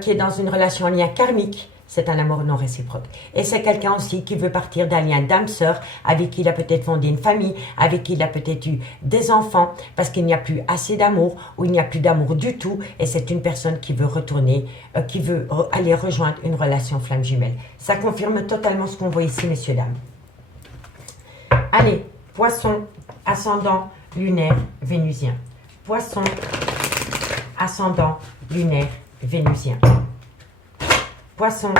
qui est dans une relation en lien karmique, c'est un amour non réciproque. Et c'est quelqu'un aussi qui veut partir d'un lien d'âme-sœur, avec qui il a peut-être fondé une famille, avec qui il a peut-être eu des enfants, parce qu'il n'y a plus assez d'amour, ou il n'y a plus d'amour du tout, et c'est une personne qui veut retourner, qui veut aller rejoindre une relation flamme jumelle. Ça confirme totalement ce qu'on voit ici, messieurs, dames. Allez, Poisson, ascendant lunaire vénusien. Poisson, ascendant lunaire vénusien. Poisson,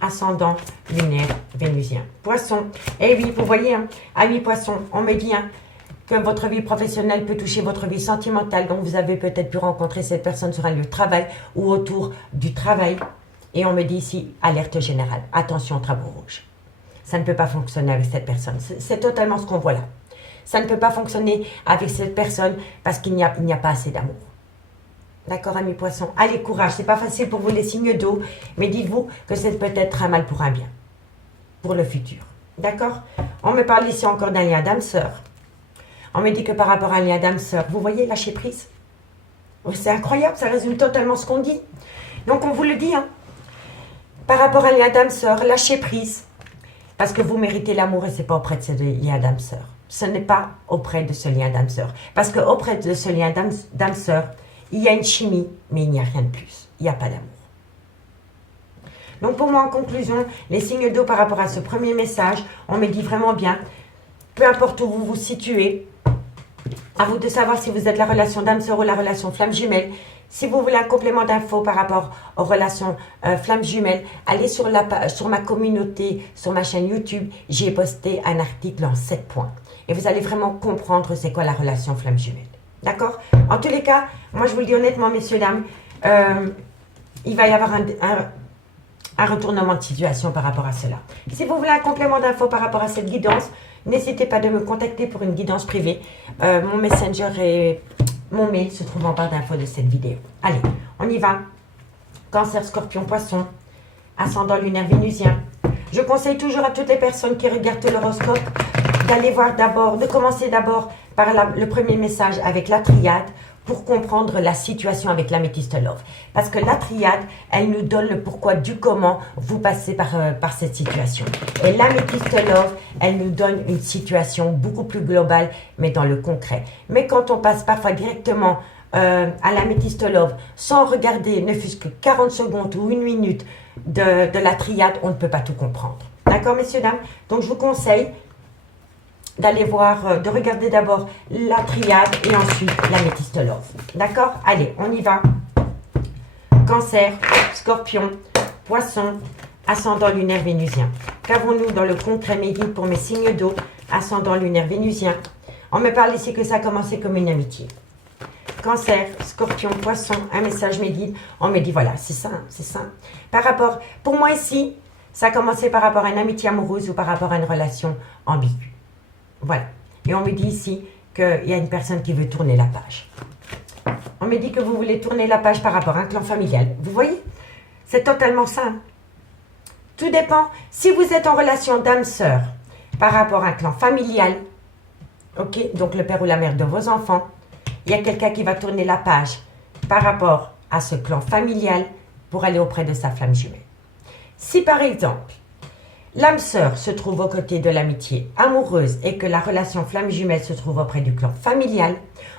ascendant lunaire vénusien. Poisson, et oui, vous voyez, hein, ami Poisson, on me dit que votre vie professionnelle peut toucher votre vie sentimentale, donc vous avez peut-être pu rencontrer cette personne sur un lieu de travail ou autour du travail. Et on me dit ici, alerte générale, attention aux travaux rouges. Ça ne peut pas fonctionner avec cette personne. C'est totalement ce qu'on voit là. Ça ne peut pas fonctionner avec cette personne parce qu'il n'y a pas assez d'amour. D'accord, amis Poissons? Allez, courage. C'est pas facile pour vous les signes d'eau, mais dites-vous que c'est peut-être un mal pour un bien. Pour le futur. D'accord? On me parle ici encore d'un lien d'âme-sœur. On me dit que par rapport à un lien d'âme-sœur, vous voyez, lâcher prise. Oh, c'est incroyable, ça résume totalement ce qu'on dit. Donc, on vous le dit, hein. Par rapport à un lien d'âme-sœur, lâchez prise. Parce que vous méritez l'amour et ce n'est pas auprès de ce lien d'âme-sœur. Ce n'est pas auprès de ce lien d'âme-sœur. Parce qu'auprès de ce lien d'âme-sœur, il y a une chimie, mais il n'y a rien de plus. Il n'y a pas d'amour. Donc pour moi, en conclusion, les signes d'eau par rapport à ce premier message, on me dit vraiment bien, peu importe où vous vous situez, à vous de savoir si vous êtes la relation d'âme-sœur ou la relation flamme jumelle. Si vous voulez un complément d'infos par rapport aux relations flammes jumelles, allez sur ma communauté, sur ma chaîne YouTube. J'ai posté un article en 7 points. Et vous allez vraiment comprendre c'est quoi la relation flamme jumelle. D'accord? En tous les cas, moi je vous le dis honnêtement, messieurs, dames, il va y avoir un retournement de situation par rapport à cela. Si vous voulez un complément d'infos par rapport à cette guidance, n'hésitez pas de me contacter pour une guidance privée. Mon messenger et mon mail se trouve en barre d'infos de cette vidéo. Allez, on y va. Cancer, Scorpion, Poisson, ascendant lunaire vénusien. Je conseille toujours à toutes les personnes qui regardent l'horoscope d'aller voir d'abord, de commencer d'abord par le premier message avec la triade pour comprendre la situation avec l'améthyste love. Parce que la triade, elle nous donne le pourquoi du comment vous passez par cette situation. Et l'améthyste love, elle nous donne une situation beaucoup plus globale, mais dans le concret. Mais quand on passe parfois directement à l'améthyste love, sans regarder ne fût-ce que 40 secondes ou 1 minute de la triade, on ne peut pas tout comprendre. D'accord, messieurs, dames? Donc, je vous conseille d'aller voir, de regarder d'abord la triade et ensuite l'améthyste love. D'accord? Allez, on y va. Cancer, Scorpion, Poisson, ascendant lunaire vénusien. Qu'avons-nous dans le concret médical pour mes signes d'eau, ascendant lunaire vénusien? On me parle ici que ça a commencé comme une amitié. Cancer, Scorpion, Poisson, un message médical. On me dit voilà, c'est ça, c'est ça. Par rapport, pour moi ici, ça a commencé par rapport à une amitié amoureuse ou par rapport à une relation ambiguë. Voilà. Et on me dit ici qu'il y a une personne qui veut tourner la page. On me dit que vous voulez tourner la page par rapport à un clan familial. Vous voyez? C'est totalement ça. Tout dépend. Si vous êtes en relation d'âme-sœur par rapport à un clan familial, ok, donc le père ou la mère de vos enfants, il y a quelqu'un qui va tourner la page par rapport à ce clan familial pour aller auprès de sa flamme jumelle. Si par exemple, l'âme sœur se trouve aux côtés de l'amitié amoureuse et que la relation flamme jumelle se trouve auprès du clan familial,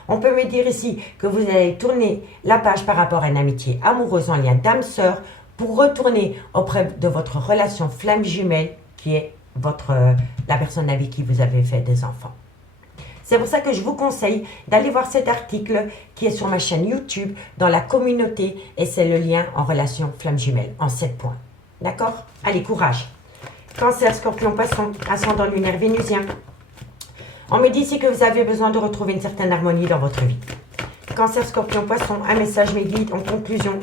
on peut me dire ici que vous allez tourner la page par rapport à une amitié amoureuse en lien d'âme sœur pour retourner auprès de votre relation flamme jumelle qui est la personne avec qui vous avez fait des enfants. C'est pour ça que je vous conseille d'aller voir cet article qui est sur ma chaîne YouTube dans la communauté et c'est le lien en relation flamme jumelle en 7 points. D'accord? Allez, courage! Cancer, Scorpion, Poisson, ascendant lunaire vénusien. On me dit ici que vous avez besoin de retrouver une certaine harmonie dans votre vie. Cancer, Scorpion, Poisson, un message me guide en conclusion,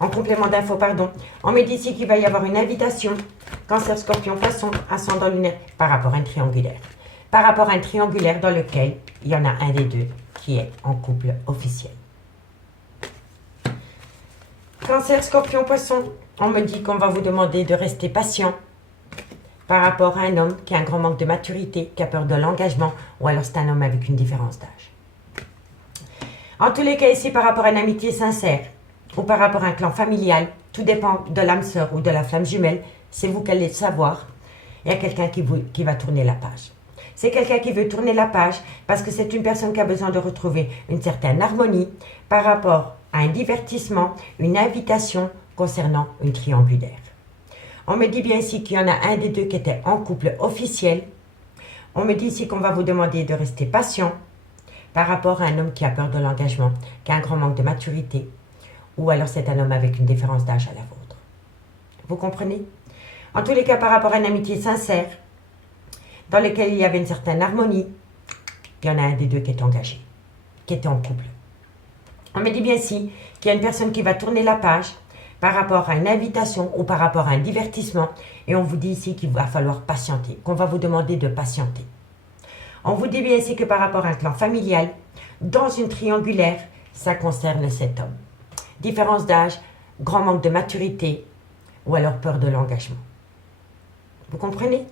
en complément d'info, pardon. On me dit ici qu'il va y avoir une invitation. Cancer, Scorpion, Poisson, ascendant lunaire par rapport à un triangulaire. Par rapport à un triangulaire dans lequel il y en a un des deux qui est en couple officiel. Cancer, Scorpion, Poisson, on me dit qu'on va vous demander de rester patient par rapport à un homme qui a un grand manque de maturité, qui a peur de l'engagement, ou alors c'est un homme avec une différence d'âge. En tous les cas ici, par rapport à une amitié sincère, ou par rapport à un clan familial. Tout dépend de l'âme sœur ou de la flamme jumelle. C'est vous qui allez le savoir. Il y a quelqu'un qui va tourner la page. C'est quelqu'un qui veut tourner la page parce que c'est une personne qui a besoin de retrouver une certaine harmonie par rapport à un divertissement, une invitation concernant une triangulaire. On me dit bien ici qu'il y en a un des deux qui était en couple officiel. On me dit ici qu'on va vous demander de rester patient par rapport à un homme qui a peur de l'engagement, qui a un grand manque de maturité, ou alors c'est un homme avec une différence d'âge à la vôtre. Vous comprenez? En tous les cas, par rapport à une amitié sincère, dans laquelle il y avait une certaine harmonie, il y en a un des deux qui est engagé, qui était en couple. On me dit bien ici qu'il y a une personne qui va tourner la page par rapport à une invitation ou par rapport à un divertissement, et on vous dit ici qu'il va falloir patienter, qu'on va vous demander de patienter. On vous dit bien ici que par rapport à un clan familial, dans une triangulaire, ça concerne cet homme. Différence d'âge, grand manque de maturité, ou alors peur de l'engagement. Vous comprenez?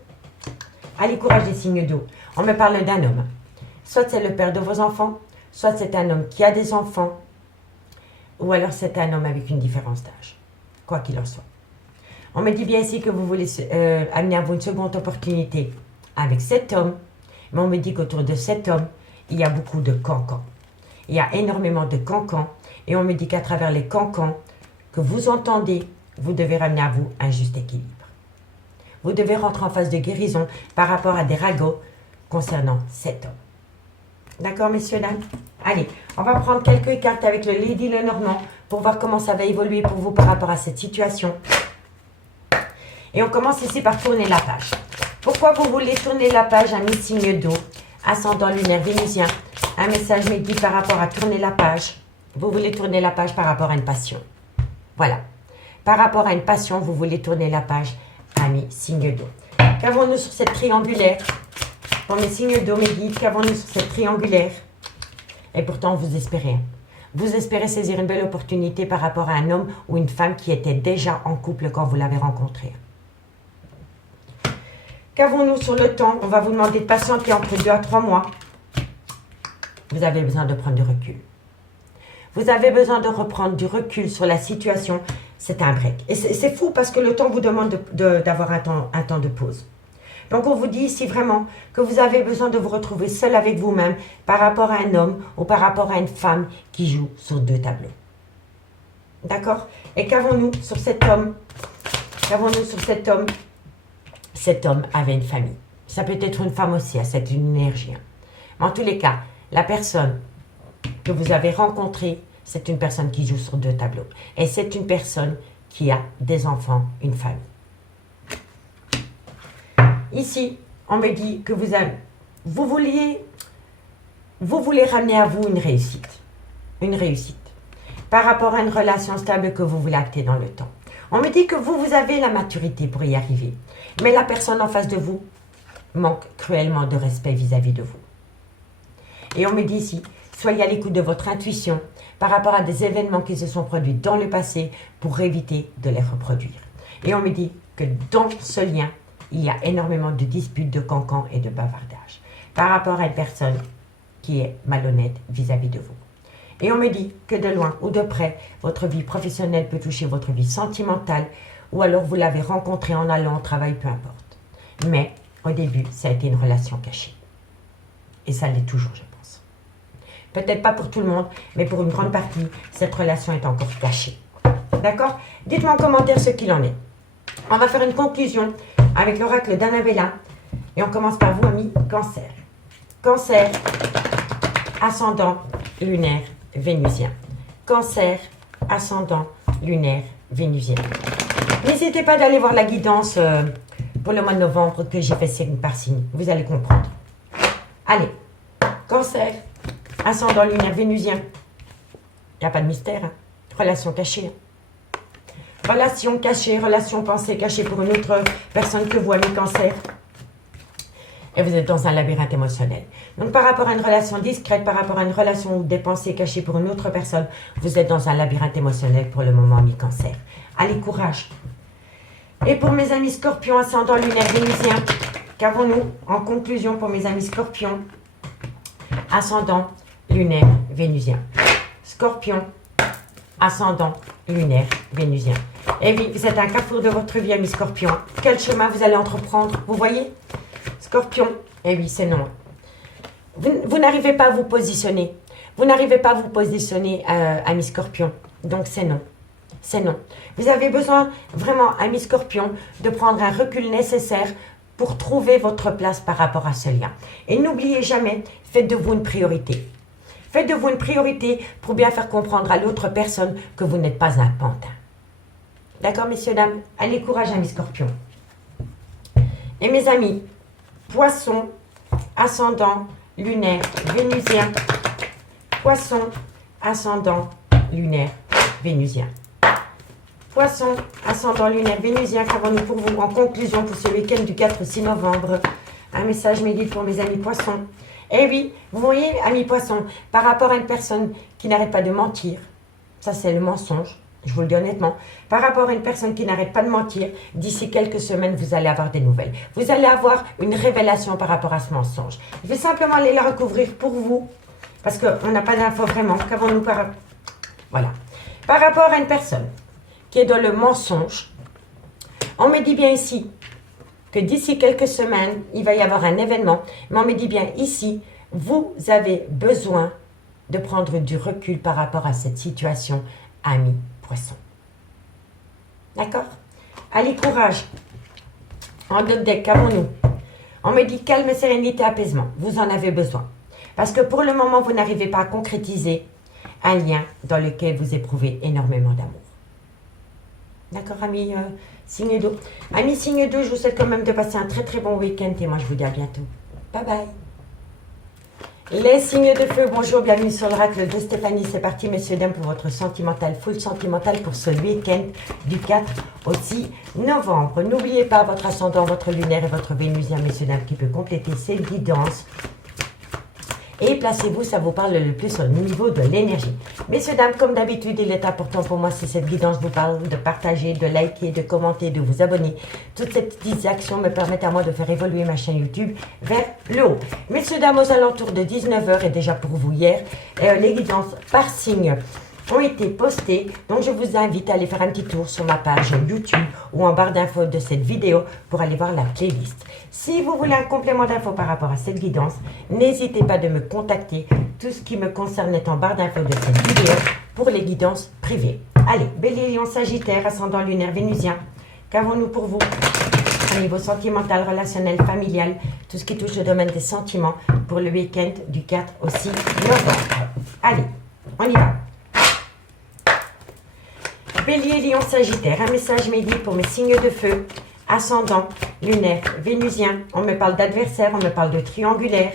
Allez, courage des signes d'eau. On me parle d'un homme. Soit c'est le père de vos enfants, soit c'est un homme qui a des enfants, ou alors c'est un homme avec une différence d'âge. Quoi qu'il en soit. On me dit bien ici que vous voulez amener à vous une seconde opportunité avec cet homme, mais on me dit qu'autour de cet homme, il y a beaucoup de cancans. Il y a énormément de cancans, et on me dit qu'à travers les cancans que vous entendez, vous devez ramener à vous un juste équilibre. Vous devez rentrer en phase de guérison par rapport à des ragots concernant cet homme. D'accord, messieurs, dames? Allez, on va prendre quelques cartes avec le Lady Lenormand pour voir comment ça va évoluer pour vous par rapport à cette situation. Et on commence ici par tourner la page. Pourquoi vous voulez tourner la page à mi-signe d'eau, ascendant lunaire vénusien? Un message me dit par rapport à tourner la page. Vous voulez tourner la page par rapport à une passion. Voilà. Par rapport à une passion, vous voulez tourner la page à mi-signe d'eau. Qu'avons-nous sur cette triangulaire? Pour mes signes d'eau, mes guides, qu'avons-nous sur cette triangulaire? Et pourtant, vous espérez. Vous espérez saisir une belle opportunité par rapport à un homme ou une femme qui était déjà en couple quand vous l'avez rencontré. Qu'avons-nous sur le temps? On va vous demander de patienter entre 2 à 3 mois. Vous avez besoin de prendre du recul. Vous avez besoin de reprendre du recul sur la situation. C'est un break. Et c'est fou parce que le temps vous demande d'avoir un temps de pause. Donc, on vous dit ici vraiment que vous avez besoin de vous retrouver seul avec vous-même par rapport à un homme ou par rapport à une femme qui joue sur 2 tableaux. D'accord? Et qu'avons-nous sur cet homme? Qu'avons-nous sur cet homme? Cet homme avait une famille. Ça peut être une femme aussi, c'est une énergie. Mais en tous les cas, la personne que vous avez rencontrée, c'est une personne qui joue sur 2 tableaux. Et c'est une personne qui a des enfants, une famille. Ici, on me dit que vous voulez ramener à vous une réussite. Une réussite. Par rapport à une relation stable que vous voulez acter dans le temps. On me dit que vous avez la maturité pour y arriver. Mais la personne en face de vous manque cruellement de respect vis-à-vis de vous. Et on me dit ici, soyez à l'écoute de votre intuition par rapport à des événements qui se sont produits dans le passé pour éviter de les reproduire. Et on me dit que dans ce lien, il y a énormément de disputes, de cancans et de bavardages par rapport à une personne qui est malhonnête vis-à-vis de vous. Et on me dit que de loin ou de près, votre vie professionnelle peut toucher votre vie sentimentale ou alors vous l'avez rencontré en allant au travail, peu importe. Mais au début, ça a été une relation cachée. Et ça l'est toujours, je pense. Peut-être pas pour tout le monde, mais pour une grande partie, cette relation est encore cachée. D'accord? Dites-moi en commentaire ce qu'il en est. On va faire une conclusion avec l'oracle d'Annabella. Et on commence par vous, amis, Cancer. Cancer, ascendant lunaire vénusien. Cancer, ascendant lunaire vénusien. N'hésitez pas d'aller voir la guidance pour le mois de novembre que j'ai fait signe par signe. Vous allez comprendre. Allez, Cancer, ascendant lunaire vénusien. Il n'y a pas de mystère. Hein? Relation cachée. Relation cachée, relation pensée cachée pour une autre personne que vous, amis Cancer. Et vous êtes dans un labyrinthe émotionnel. Donc, par rapport à une relation discrète, par rapport à une relation ou des pensées cachées pour une autre personne, vous êtes dans un labyrinthe émotionnel pour le moment, amis Cancer. Allez, courage. Et pour mes amis Scorpions, ascendant lunaire vénusien, qu'avons-nous en conclusion pour mes amis Scorpions, ascendant lunaire vénusien? Scorpion, ascendant lunaire vénusien. Et oui, vous êtes un carrefour de votre vie, ami Scorpion. Quel chemin vous allez entreprendre? Vous voyez? Scorpion, et oui, c'est non. Vous n'arrivez pas à vous positionner. Vous n'arrivez pas à vous positionner, ami Scorpion. Donc, c'est non. C'est non. Vous avez besoin, vraiment, ami Scorpion, de prendre un recul nécessaire pour trouver votre place par rapport à ce lien. Et n'oubliez jamais, faites de vous une priorité. Faites de vous une priorité pour bien faire comprendre à l'autre personne que vous n'êtes pas un pantin. D'accord, messieurs, dames? Allez, courage, amis Scorpions. Et mes amis, Poisson, ascendant, lunaire, vénusien. Poisson, ascendant, lunaire, vénusien. Poisson, ascendant, lunaire, vénusien. Qu'avons-nous pour vous en conclusion pour ce week-end du 4 au 6 novembre? Un message médite pour mes amis Poissons. Eh oui, vous voyez, amis Poissons, par rapport à une personne qui n'arrête pas de mentir, ça c'est le mensonge, je vous le dis honnêtement, par rapport à une personne qui n'arrête pas de mentir, d'ici quelques semaines, vous allez avoir des nouvelles. Vous allez avoir une révélation par rapport à ce mensonge. Je vais simplement aller la recouvrir pour vous, parce qu'on n'a pas d'infos vraiment. Qu'avons-nous par... Voilà. Par rapport à une personne qui est dans le mensonge, on me dit bien ici que d'ici quelques semaines, il va y avoir un événement. Mais on me dit bien ici, vous avez besoin de prendre du recul par rapport à cette situation, ami Poisson. D'accord? Allez, courage. En deux deck, qu'avons-nous? On me dit calme, sérénité, apaisement. Vous en avez besoin. Parce que pour le moment, vous n'arrivez pas à concrétiser un lien dans lequel vous éprouvez énormément d'amour. D'accord, amis signe d'eau. Amis signe d'eau, je vous souhaite quand même de passer un très très bon week-end et moi je vous dis à bientôt. Bye bye. Les signes de feu, bonjour, bienvenue sur l'oracle de Stéphanie. C'est parti, messieurs, dames, pour votre sentimental, full sentimental pour ce week-end du 4 au 6 novembre. N'oubliez pas votre ascendant, votre lunaire et votre vénusien, messieurs, dames, qui peut compléter ces guidances. Et placez-vous, ça vous parle le plus au niveau de l'énergie. Messieurs, dames, comme d'habitude, il est important pour moi, si cette guidance vous parle, de partager, de liker, de commenter, de vous abonner. Toutes ces petites actions me permettent à moi de faire évoluer ma chaîne YouTube vers le haut. Messieurs, dames, aux alentours de 19 h et déjà pour vous hier, les guidances par signe ont été postées. Donc, je vous invite à aller faire un petit tour sur ma page YouTube ou en barre d'infos de cette vidéo pour aller voir la playlist. Si vous voulez un complément d'infos par rapport à cette guidance, n'hésitez pas de me contacter. Tout ce qui me concerne est en barre d'infos de cette vidéo pour les guidances privées. Allez, Bélier, Lion, Sagittaire, ascendant lunaire, vénusien. Qu'avons-nous pour vous au niveau sentimental, relationnel, familial, tout ce qui touche le domaine des sentiments pour le week-end du 4 au 6 novembre. Allez, on y va. Bélier, Lion, Sagittaire, un message midi pour mes signes de feu, ascendant, lunaire, vénusien. On me parle d'adversaire, on me parle de triangulaire.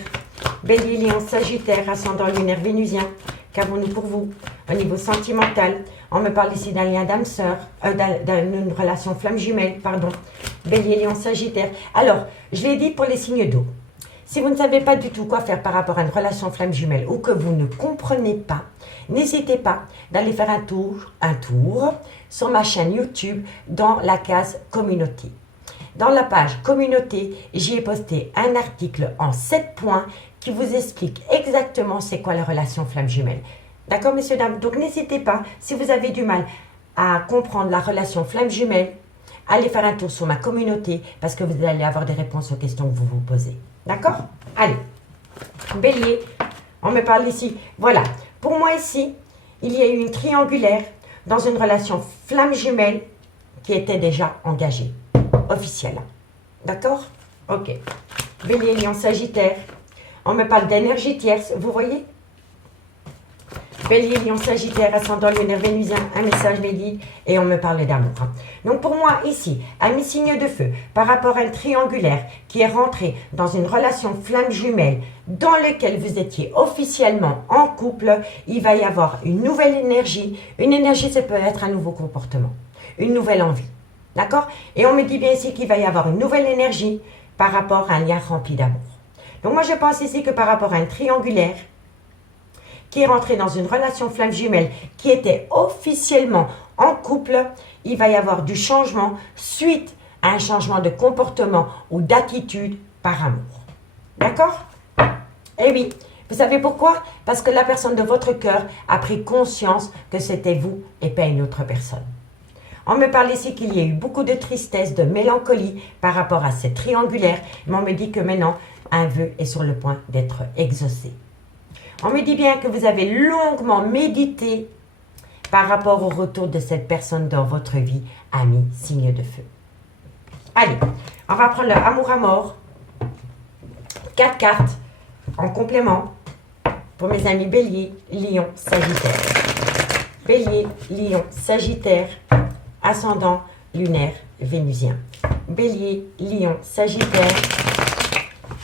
Bélier, Lion, Sagittaire, ascendant, lunaire, vénusien. Qu'avons-nous pour vous au niveau sentimental? On me parle ici d'un lien d'âme sœur, d'une relation flamme jumelle, pardon. Bélier, Lion, Sagittaire. Alors, je l'ai dit pour les signes d'eau. Si vous ne savez pas du tout quoi faire par rapport à une relation flamme jumelle ou que vous ne comprenez pas, n'hésitez pas d'aller faire un tour sur ma chaîne YouTube dans la case communauté. Dans la page communauté, j'y ai posté un article en 7 points qui vous explique exactement c'est quoi la relation flamme jumelle. D'accord, messieurs, dames? Donc, n'hésitez pas, si vous avez du mal à comprendre la relation flamme jumelle, allez faire un tour sur ma communauté parce que vous allez avoir des réponses aux questions que vous vous posez. D'accord? Allez. Bélier, on me parle ici. Voilà. Pour moi ici, il y a eu une triangulaire dans une relation flamme jumelle qui était déjà engagée. Officielle. D'accord? Ok. Bélier, Lion, Sagittaire. On me parle d'énergie tierce. Vous voyez? Bélier, Lion, Sagittaire, ascendant lunaire, vénusien, un message midi et on me parle d'amour. Donc pour moi ici, ami signe de feu, par rapport à un triangulaire qui est rentré dans une relation flamme jumelle dans laquelle vous étiez officiellement en couple, il va y avoir une nouvelle énergie. Une énergie, ça peut être un nouveau comportement, une nouvelle envie. D'accord? Et on me dit bien ici qu'il va y avoir une nouvelle énergie par rapport à un lien rempli d'amour. Donc moi je pense ici que par rapport à un triangulaire, qui est rentré dans une relation flamme jumelle, qui était officiellement en couple, il va y avoir du changement suite à un changement de comportement ou d'attitude par amour. D'accord? Eh oui, Vous savez pourquoi? Parce que la personne de votre cœur a pris conscience que c'était vous et pas une autre personne. On me parle ici qu'il y a eu beaucoup de tristesse, de mélancolie par rapport à cette triangulaire, mais on me dit que maintenant, un vœu est sur le point d'être exaucé. On me dit bien que vous avez longuement médité par rapport au retour de cette personne dans votre vie, ami, signe de feu. Allez, on va prendre le amour à mort. 4 cartes en complément pour mes amis Bélier, Lion, Sagittaire. Bélier, Lion, Sagittaire, ascendant lunaire vénusien. Bélier, Lion, Sagittaire,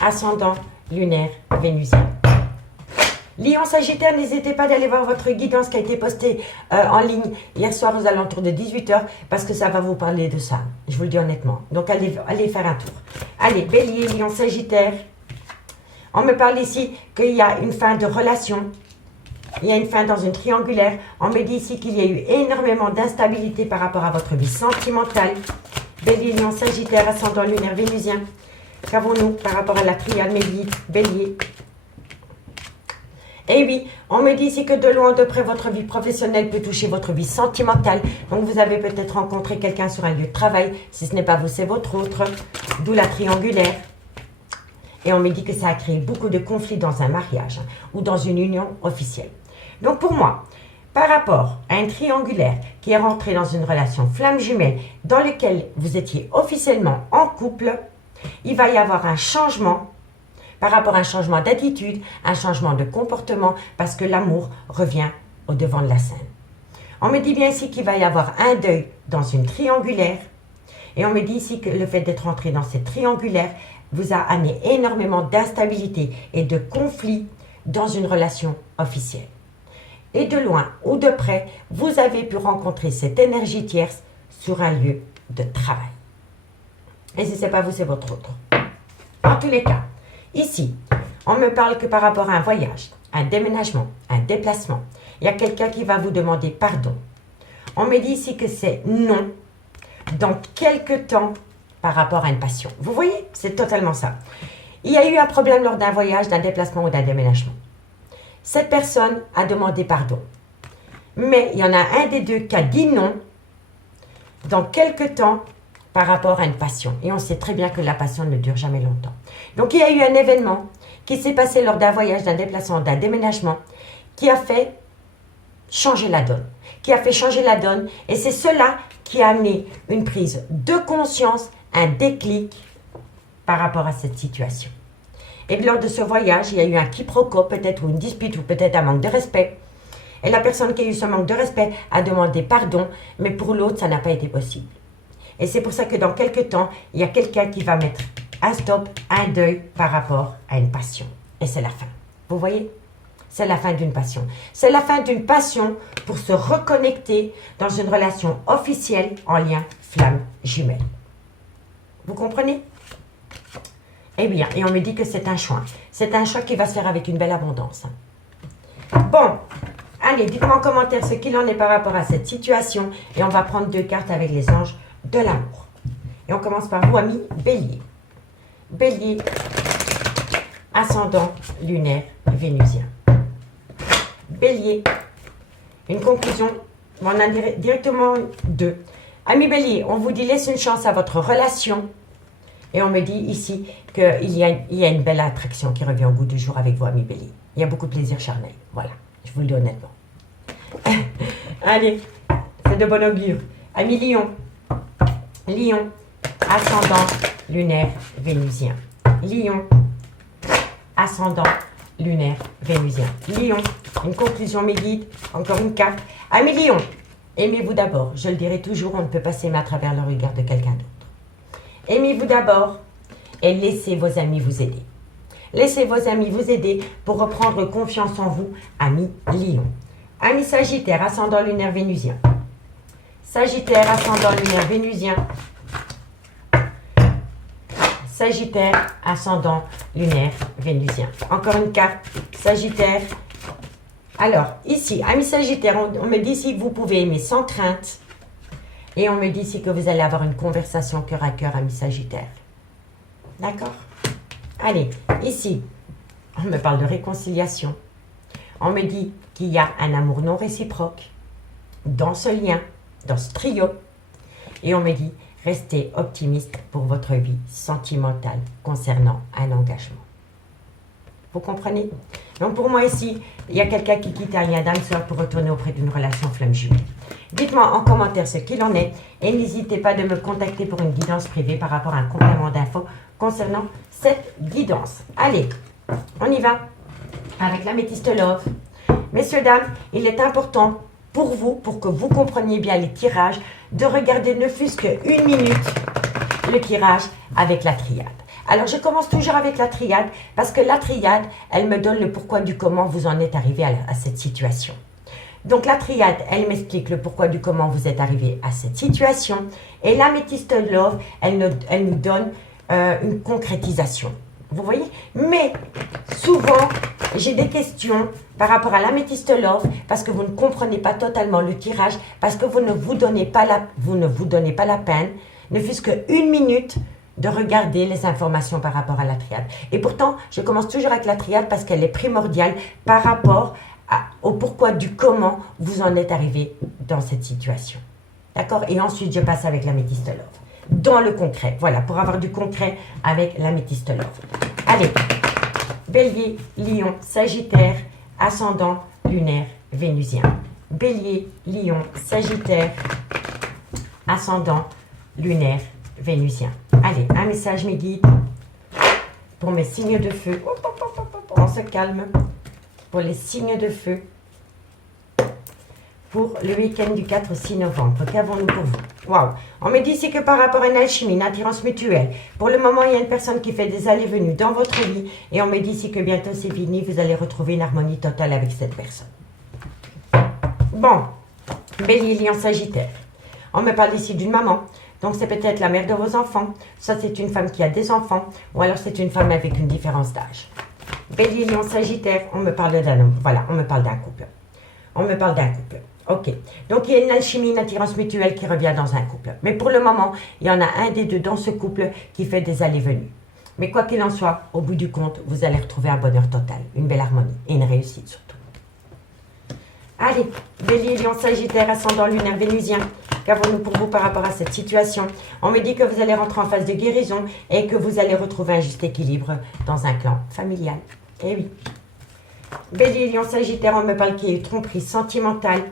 ascendant lunaire vénusien. Lion, Sagittaire, n'hésitez pas d'aller voir votre guidance qui a été postée en ligne hier soir aux alentours de 18 h parce que ça va vous parler de ça. Je vous le dis honnêtement. Donc, allez faire un tour. Allez, Bélier, Lion, Sagittaire. On me parle ici qu'il y a une fin de relation. Il y a une fin dans une triangulaire. On me dit ici qu'il y a eu énormément d'instabilité par rapport à votre vie sentimentale. Bélier, Lion, Sagittaire, ascendant lunaire vénusien. Qu'avons-nous par rapport à la triade Bélier? Et oui, on me dit ici que de loin ou de près, votre vie professionnelle peut toucher votre vie sentimentale. Donc, vous avez peut-être rencontré quelqu'un sur un lieu de travail. Si ce n'est pas vous, c'est votre autre. D'où la triangulaire. Et on me dit que ça a créé beaucoup de conflits dans un mariage ou dans une union officielle. Donc, pour moi, par rapport à un triangulaire qui est rentré dans une relation flamme jumelle dans laquelle vous étiez officiellement en couple, il va y avoir un changement par rapport à un changement d'attitude, un changement de comportement, parce que l'amour revient au devant de la scène. On me dit bien ici qu'il va y avoir un deuil dans une triangulaire, et on me dit ici que le fait d'être entré dans cette triangulaire vous a amené énormément d'instabilité et de conflits dans une relation officielle. Et de loin ou de près, vous avez pu rencontrer cette énergie tierce sur un lieu de travail. Et si ce n'est pas vous, c'est votre autre. En tous les cas, ici, on me parle que par rapport à un voyage, un déménagement, un déplacement, il y a quelqu'un qui va vous demander pardon. On me dit ici que c'est non dans quelques temps par rapport à une passion. Vous voyez, c'est totalement ça. Il y a eu un problème lors d'un voyage, d'un déplacement ou d'un déménagement. Cette personne a demandé pardon. Mais il y en a un des deux qui a dit non dans quelques temps par rapport à une passion. Et on sait très bien que la passion ne dure jamais longtemps. Donc, il y a eu un événement qui s'est passé lors d'un voyage, d'un déplacement, d'un déménagement, qui a fait changer la donne. Et c'est cela qui a amené une prise de conscience, un déclic par rapport à cette situation. Et lors de ce voyage, il y a eu un quiproquo, peut-être, ou une dispute, ou peut-être un manque de respect. Et la personne qui a eu ce manque de respect a demandé pardon, mais pour l'autre, ça n'a pas été possible. Et c'est pour ça que dans quelques temps, il y a quelqu'un qui va mettre un stop, un deuil par rapport à une passion. Et c'est la fin. Vous voyez? C'est la fin d'une passion. C'est la fin d'une passion pour se reconnecter dans une relation officielle en lien flamme jumelle. Vous comprenez? Eh bien, et on me dit que c'est un choix. C'est un choix qui va se faire avec une belle abondance. Bon, allez, dites-moi en commentaire ce qu'il en est par rapport à cette situation. Et on va prendre 2 cartes avec les anges de l'amour. Et on commence par vous, amis Bélier. Bélier, ascendant lunaire vénusien. Bélier, une conclusion, on en a directement 2. Amis Bélier, on vous dit laisse une chance à votre relation. Et on me dit ici qu'il y a une belle attraction qui revient au goût du jour avec vous, amis Bélier. Il y a beaucoup de plaisir charnel. Voilà, je vous le dis honnêtement. Allez, c'est de bon augure. Amis Lion. Lion, ascendant lunaire vénusien. Lion, ascendant lunaire vénusien. Lion, une conclusion, mes guides, encore une carte. Amis Lion, aimez-vous d'abord. Je le dirai toujours, on ne peut pas s'aimer à travers le regard de quelqu'un d'autre. Aimez-vous d'abord et laissez vos amis vous aider. Laissez vos amis vous aider pour reprendre confiance en vous, amis Lion. Amis Sagittaire, ascendant lunaire vénusien. Sagittaire, ascendant lunaire vénusien. Sagittaire, ascendant lunaire vénusien. Encore une carte, Sagittaire. Alors, ici, amis Sagittaire, on me dit ici que vous pouvez aimer sans crainte. Et on me dit ici que vous allez avoir une conversation cœur à cœur, amis Sagittaire. D'accord? Allez, ici, On me parle de réconciliation. On me dit qu'il y a un amour non réciproque dans ce lien, dans ce trio. Et on me dit, restez optimiste pour votre vie sentimentale concernant un engagement. Vous comprenez? Donc pour moi ici, il y a quelqu'un qui quitte un lien d'âme sœur pour retourner auprès d'une relation flamme jumelle. Dites-moi en commentaire ce qu'il en est et n'hésitez pas de me contacter pour une guidance privée par rapport à un complément d'infos concernant cette guidance. Allez, on y va avec l'améthyste love. Messieurs, dames, il est important pour vous, pour que vous compreniez bien les tirages, de regarder ne fût-ce qu'une minute le tirage avec la triade. Alors, je commence toujours avec la triade parce que la triade, elle me donne le pourquoi du comment vous en êtes arrivé à cette situation. Donc, la triade, elle m'explique le pourquoi du comment vous êtes arrivé à cette situation. Et l'améthyste love, elle nous donne une concrétisation. Vous voyez? Mais souvent, j'ai des questions par rapport à l'améthyste love parce que vous ne comprenez pas totalement le tirage, parce que vous ne vous donnez pas la peine, ne fût-ce qu'une minute, de regarder les informations par rapport à la triade. Et pourtant, je commence toujours avec la triade parce qu'elle est primordiale par rapport au pourquoi du comment vous en êtes arrivé dans cette situation. D'accord? Et ensuite, je passe avec l'améthyste love. Dans le concret. Voilà, pour avoir du concret avec l'améthyste love. Allez, Bélier, Lion, Sagittaire, ascendant lunaire vénusien. Bélier, Lion, Sagittaire, ascendant lunaire vénusien. Allez, un message mes guides pour mes signes de feu. On se calme. Pour les signes de feu. Pour le week-end du 4 au 6 novembre. Qu'avons-nous pour vous? Waouh! On me dit ici que par rapport à une alchimie, une attirance mutuelle, pour le moment, il y a une personne qui fait des allées-venues dans votre vie. Et on me dit ici que bientôt c'est fini, vous allez retrouver une harmonie totale avec cette personne. Bon, Bélier, Lion, Sagittaire. On me parle ici d'une maman. Donc, c'est peut-être la mère de vos enfants. Soit c'est une femme qui a des enfants. Ou alors, c'est une femme avec une différence d'âge. Bélier, Lion, Sagittaire. On me parle d'un homme. Voilà, on me parle d'un couple. On me parle d'un couple. Ok. Donc, il y a une alchimie, une attirance mutuelle qui revient dans un couple. Mais pour le moment, il y en a un des deux dans ce couple qui fait des allées-venues. Mais quoi qu'il en soit, au bout du compte, vous allez retrouver un bonheur total, une belle harmonie et une réussite surtout. Allez, Bélier, Lion, Sagittaire, ascendant lunaire vénusien. Qu'avons-nous pour vous par rapport à cette situation? On me dit que vous allez rentrer en phase de guérison et que vous allez retrouver un juste équilibre dans un clan familial. Eh oui. Bélier, Lion, Sagittaire, on me parle qu'il y a eu tromperie sentimentale.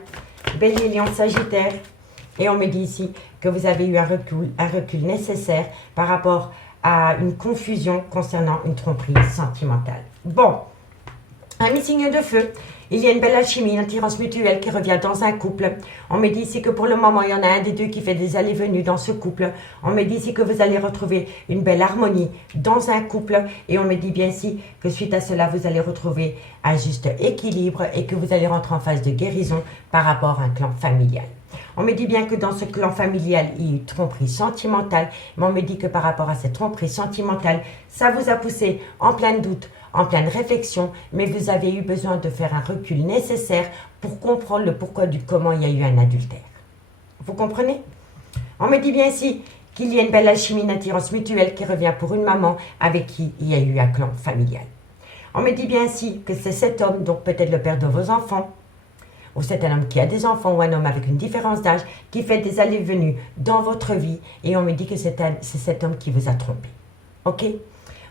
Bélier, Lion, Sagittaire. Et on me dit ici que vous avez eu un recul nécessaire par rapport à une confusion concernant une tromperie sentimentale. Bon, un signe de feu. Il y a une belle alchimie, une attirance mutuelle qui revient dans un couple. On me dit ici que pour le moment, il y en a un des deux qui fait des allées-venues dans ce couple. On me dit ici que vous allez retrouver une belle harmonie dans un couple. Et on me dit bien ici que suite à cela, vous allez retrouver un juste équilibre et que vous allez rentrer en phase de guérison par rapport à un clan familial. On me dit bien que dans ce clan familial, il y a eu tromperie sentimentale, mais on me dit que par rapport à cette tromperie sentimentale, ça vous a poussé en plein doute, en pleine réflexion, mais vous avez eu besoin de faire un recul nécessaire pour comprendre le pourquoi du comment il y a eu un adultère. Vous comprenez? On me dit bien ici qu'il y a une belle alchimie, une attirance mutuelle qui revient pour une maman avec qui il y a eu un clan familial. On me dit bien ici que c'est cet homme, donc peut-être le père de vos enfants, ou c'est un homme qui a des enfants, ou un homme avec une différence d'âge, qui fait des allées-venues dans votre vie, et on me dit que c'est cet homme qui vous a trompé. Ok?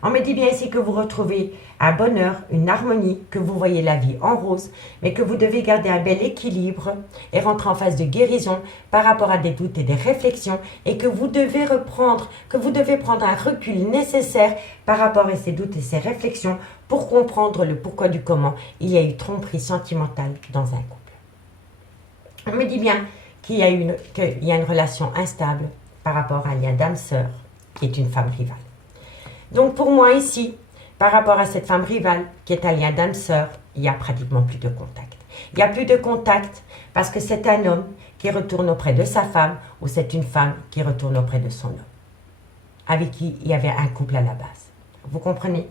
On me dit bien ici que vous retrouvez un bonheur, une harmonie, que vous voyez la vie en rose, mais que vous devez garder un bel équilibre et rentrer en phase de guérison par rapport à des doutes et des réflexions, et que vous devez prendre un recul nécessaire par rapport à ces doutes et ces réflexions pour comprendre le pourquoi du comment il y a eu tromperie sentimentale dans un couple. On me dit bien qu'il y a une relation instable par rapport à un lien d'âme-sœur qui est une femme rivale. Donc pour moi ici, par rapport à cette femme rivale qui est un lien d'âme-sœur, il n'y a pratiquement plus de contact. Il n'y a plus de contact parce que c'est un homme qui retourne auprès de sa femme ou c'est une femme qui retourne auprès de son homme, avec qui il y avait un couple à la base. Vous comprenez?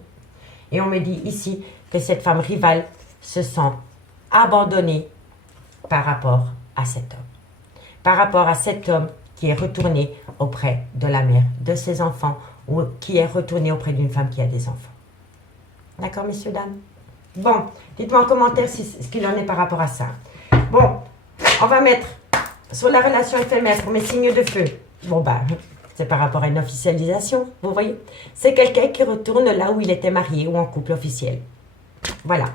Et on me dit ici que cette femme rivale se sent abandonnée par rapport à cet homme. Par rapport à cet homme qui est retourné auprès de la mère de ses enfants ou qui est retourné auprès d'une femme qui a des enfants. D'accord, messieurs, dames? Bon, dites-moi en commentaire ce qu'il en est par rapport à ça. Bon, on va mettre sur la relation éphémère pour mes signes de feu. Bon, bah, c'est par rapport à une officialisation, vous voyez? C'est quelqu'un qui retourne là où il était marié ou en couple officiel. Voilà.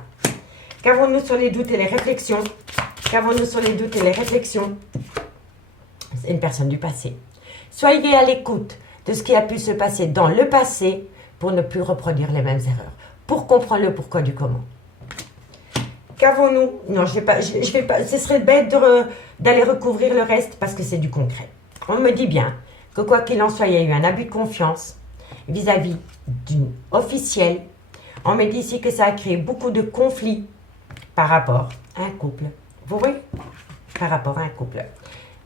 Qu'avons-nous sur les doutes et les réflexions? Qu'avons-nous sur les doutes et les réflexions? C'est une personne du passé. Soyez à l'écoute de ce qui a pu se passer dans le passé pour ne plus reproduire les mêmes erreurs. Pour comprendre le pourquoi du comment. Qu'avons-nous? Non, je vais pas. Ce serait bête d'aller recouvrir le reste parce que c'est du concret. On me dit bien que quoi qu'il en soit, il y a eu un abus de confiance vis-à-vis d'une officielle. On me dit ici que ça a créé beaucoup de conflits par rapport à un couple. Vous voyez? Par rapport à un couple.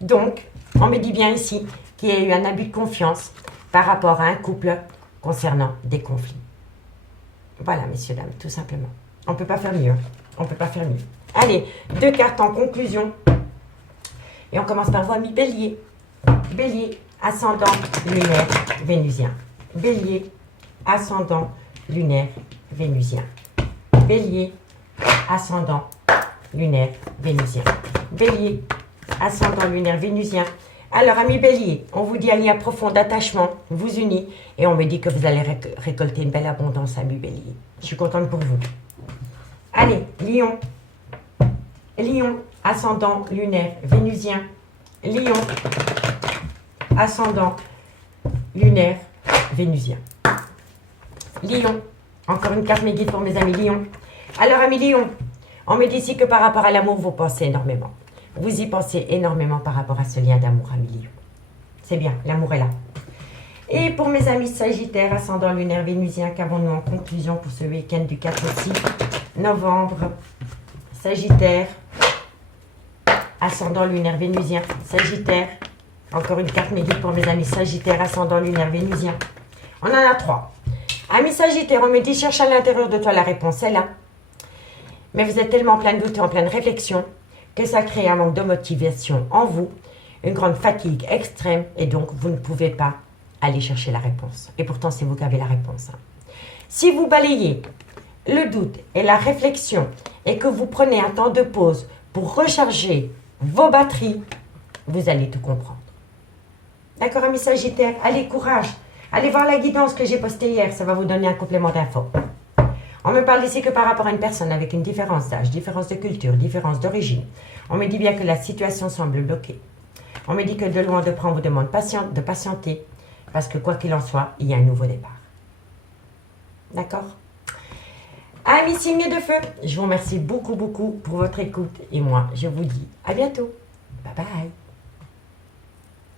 Donc, on me dit bien ici qu'il y a eu un abus de confiance par rapport à un couple concernant des conflits. Voilà, messieurs, dames, tout simplement. On ne peut pas faire mieux. On ne peut pas faire mieux. Allez, 2 cartes en conclusion. Et on commence par vous, amis Bélier. Bélier, ascendant lunaire vénusien. Bélier, ascendant lunaire vénusien. Bélier, ascendant lunaire vénusien. Bélier, ascendant lunaire vénusien. Alors, amis Bélier, on vous dit un lien profond d'attachement, vous unit, et on me dit que vous allez récolter une belle abondance, amis Bélier. Je suis contente pour vous. Allez, Lion. Lion, ascendant lunaire vénusien. Lion, ascendant lunaire vénusien. Lion, encore une carte mes guides pour mes amis Lion. Alors, amis Lion, on me dit ici que par rapport à l'amour, vous pensez énormément. Vous y pensez énormément par rapport à ce lien d'amour, amis Lion. C'est bien, l'amour est là. Et pour mes amis Sagittaires, ascendant lunaire vénusien, qu'avons-nous en conclusion pour ce week-end du 4 au 6 novembre? Sagittaire, ascendant lunaire vénusien. Sagittaire, encore une carte mes guides pour mes amis Sagittaires, ascendant lunaire vénusien. On en a 3. Amis Sagittaire, on me dit cherche à l'intérieur de toi, la réponse est là. Mais vous êtes tellement plein de doute et en pleine réflexion que ça crée un manque de motivation en vous, une grande fatigue extrême, et donc vous ne pouvez pas aller chercher la réponse. Et pourtant, c'est vous qui avez la réponse. Si vous balayez le doute et la réflexion et que vous prenez un temps de pause pour recharger vos batteries, vous allez tout comprendre. D'accord, amis Sagittaires? Allez, courage. Allez voir la guidance que j'ai postée hier, ça va vous donner un complément d'info. On me parle ici que par rapport à une personne avec une différence d'âge, différence de culture, différence d'origine. On me dit bien que la situation semble bloquée. On me dit que de loin de près, on vous demande de patienter parce que quoi qu'il en soit, il y a un nouveau départ. D'accord? Amis signes de feu, je vous remercie beaucoup, beaucoup pour votre écoute. Et moi, je vous dis à bientôt. Bye bye.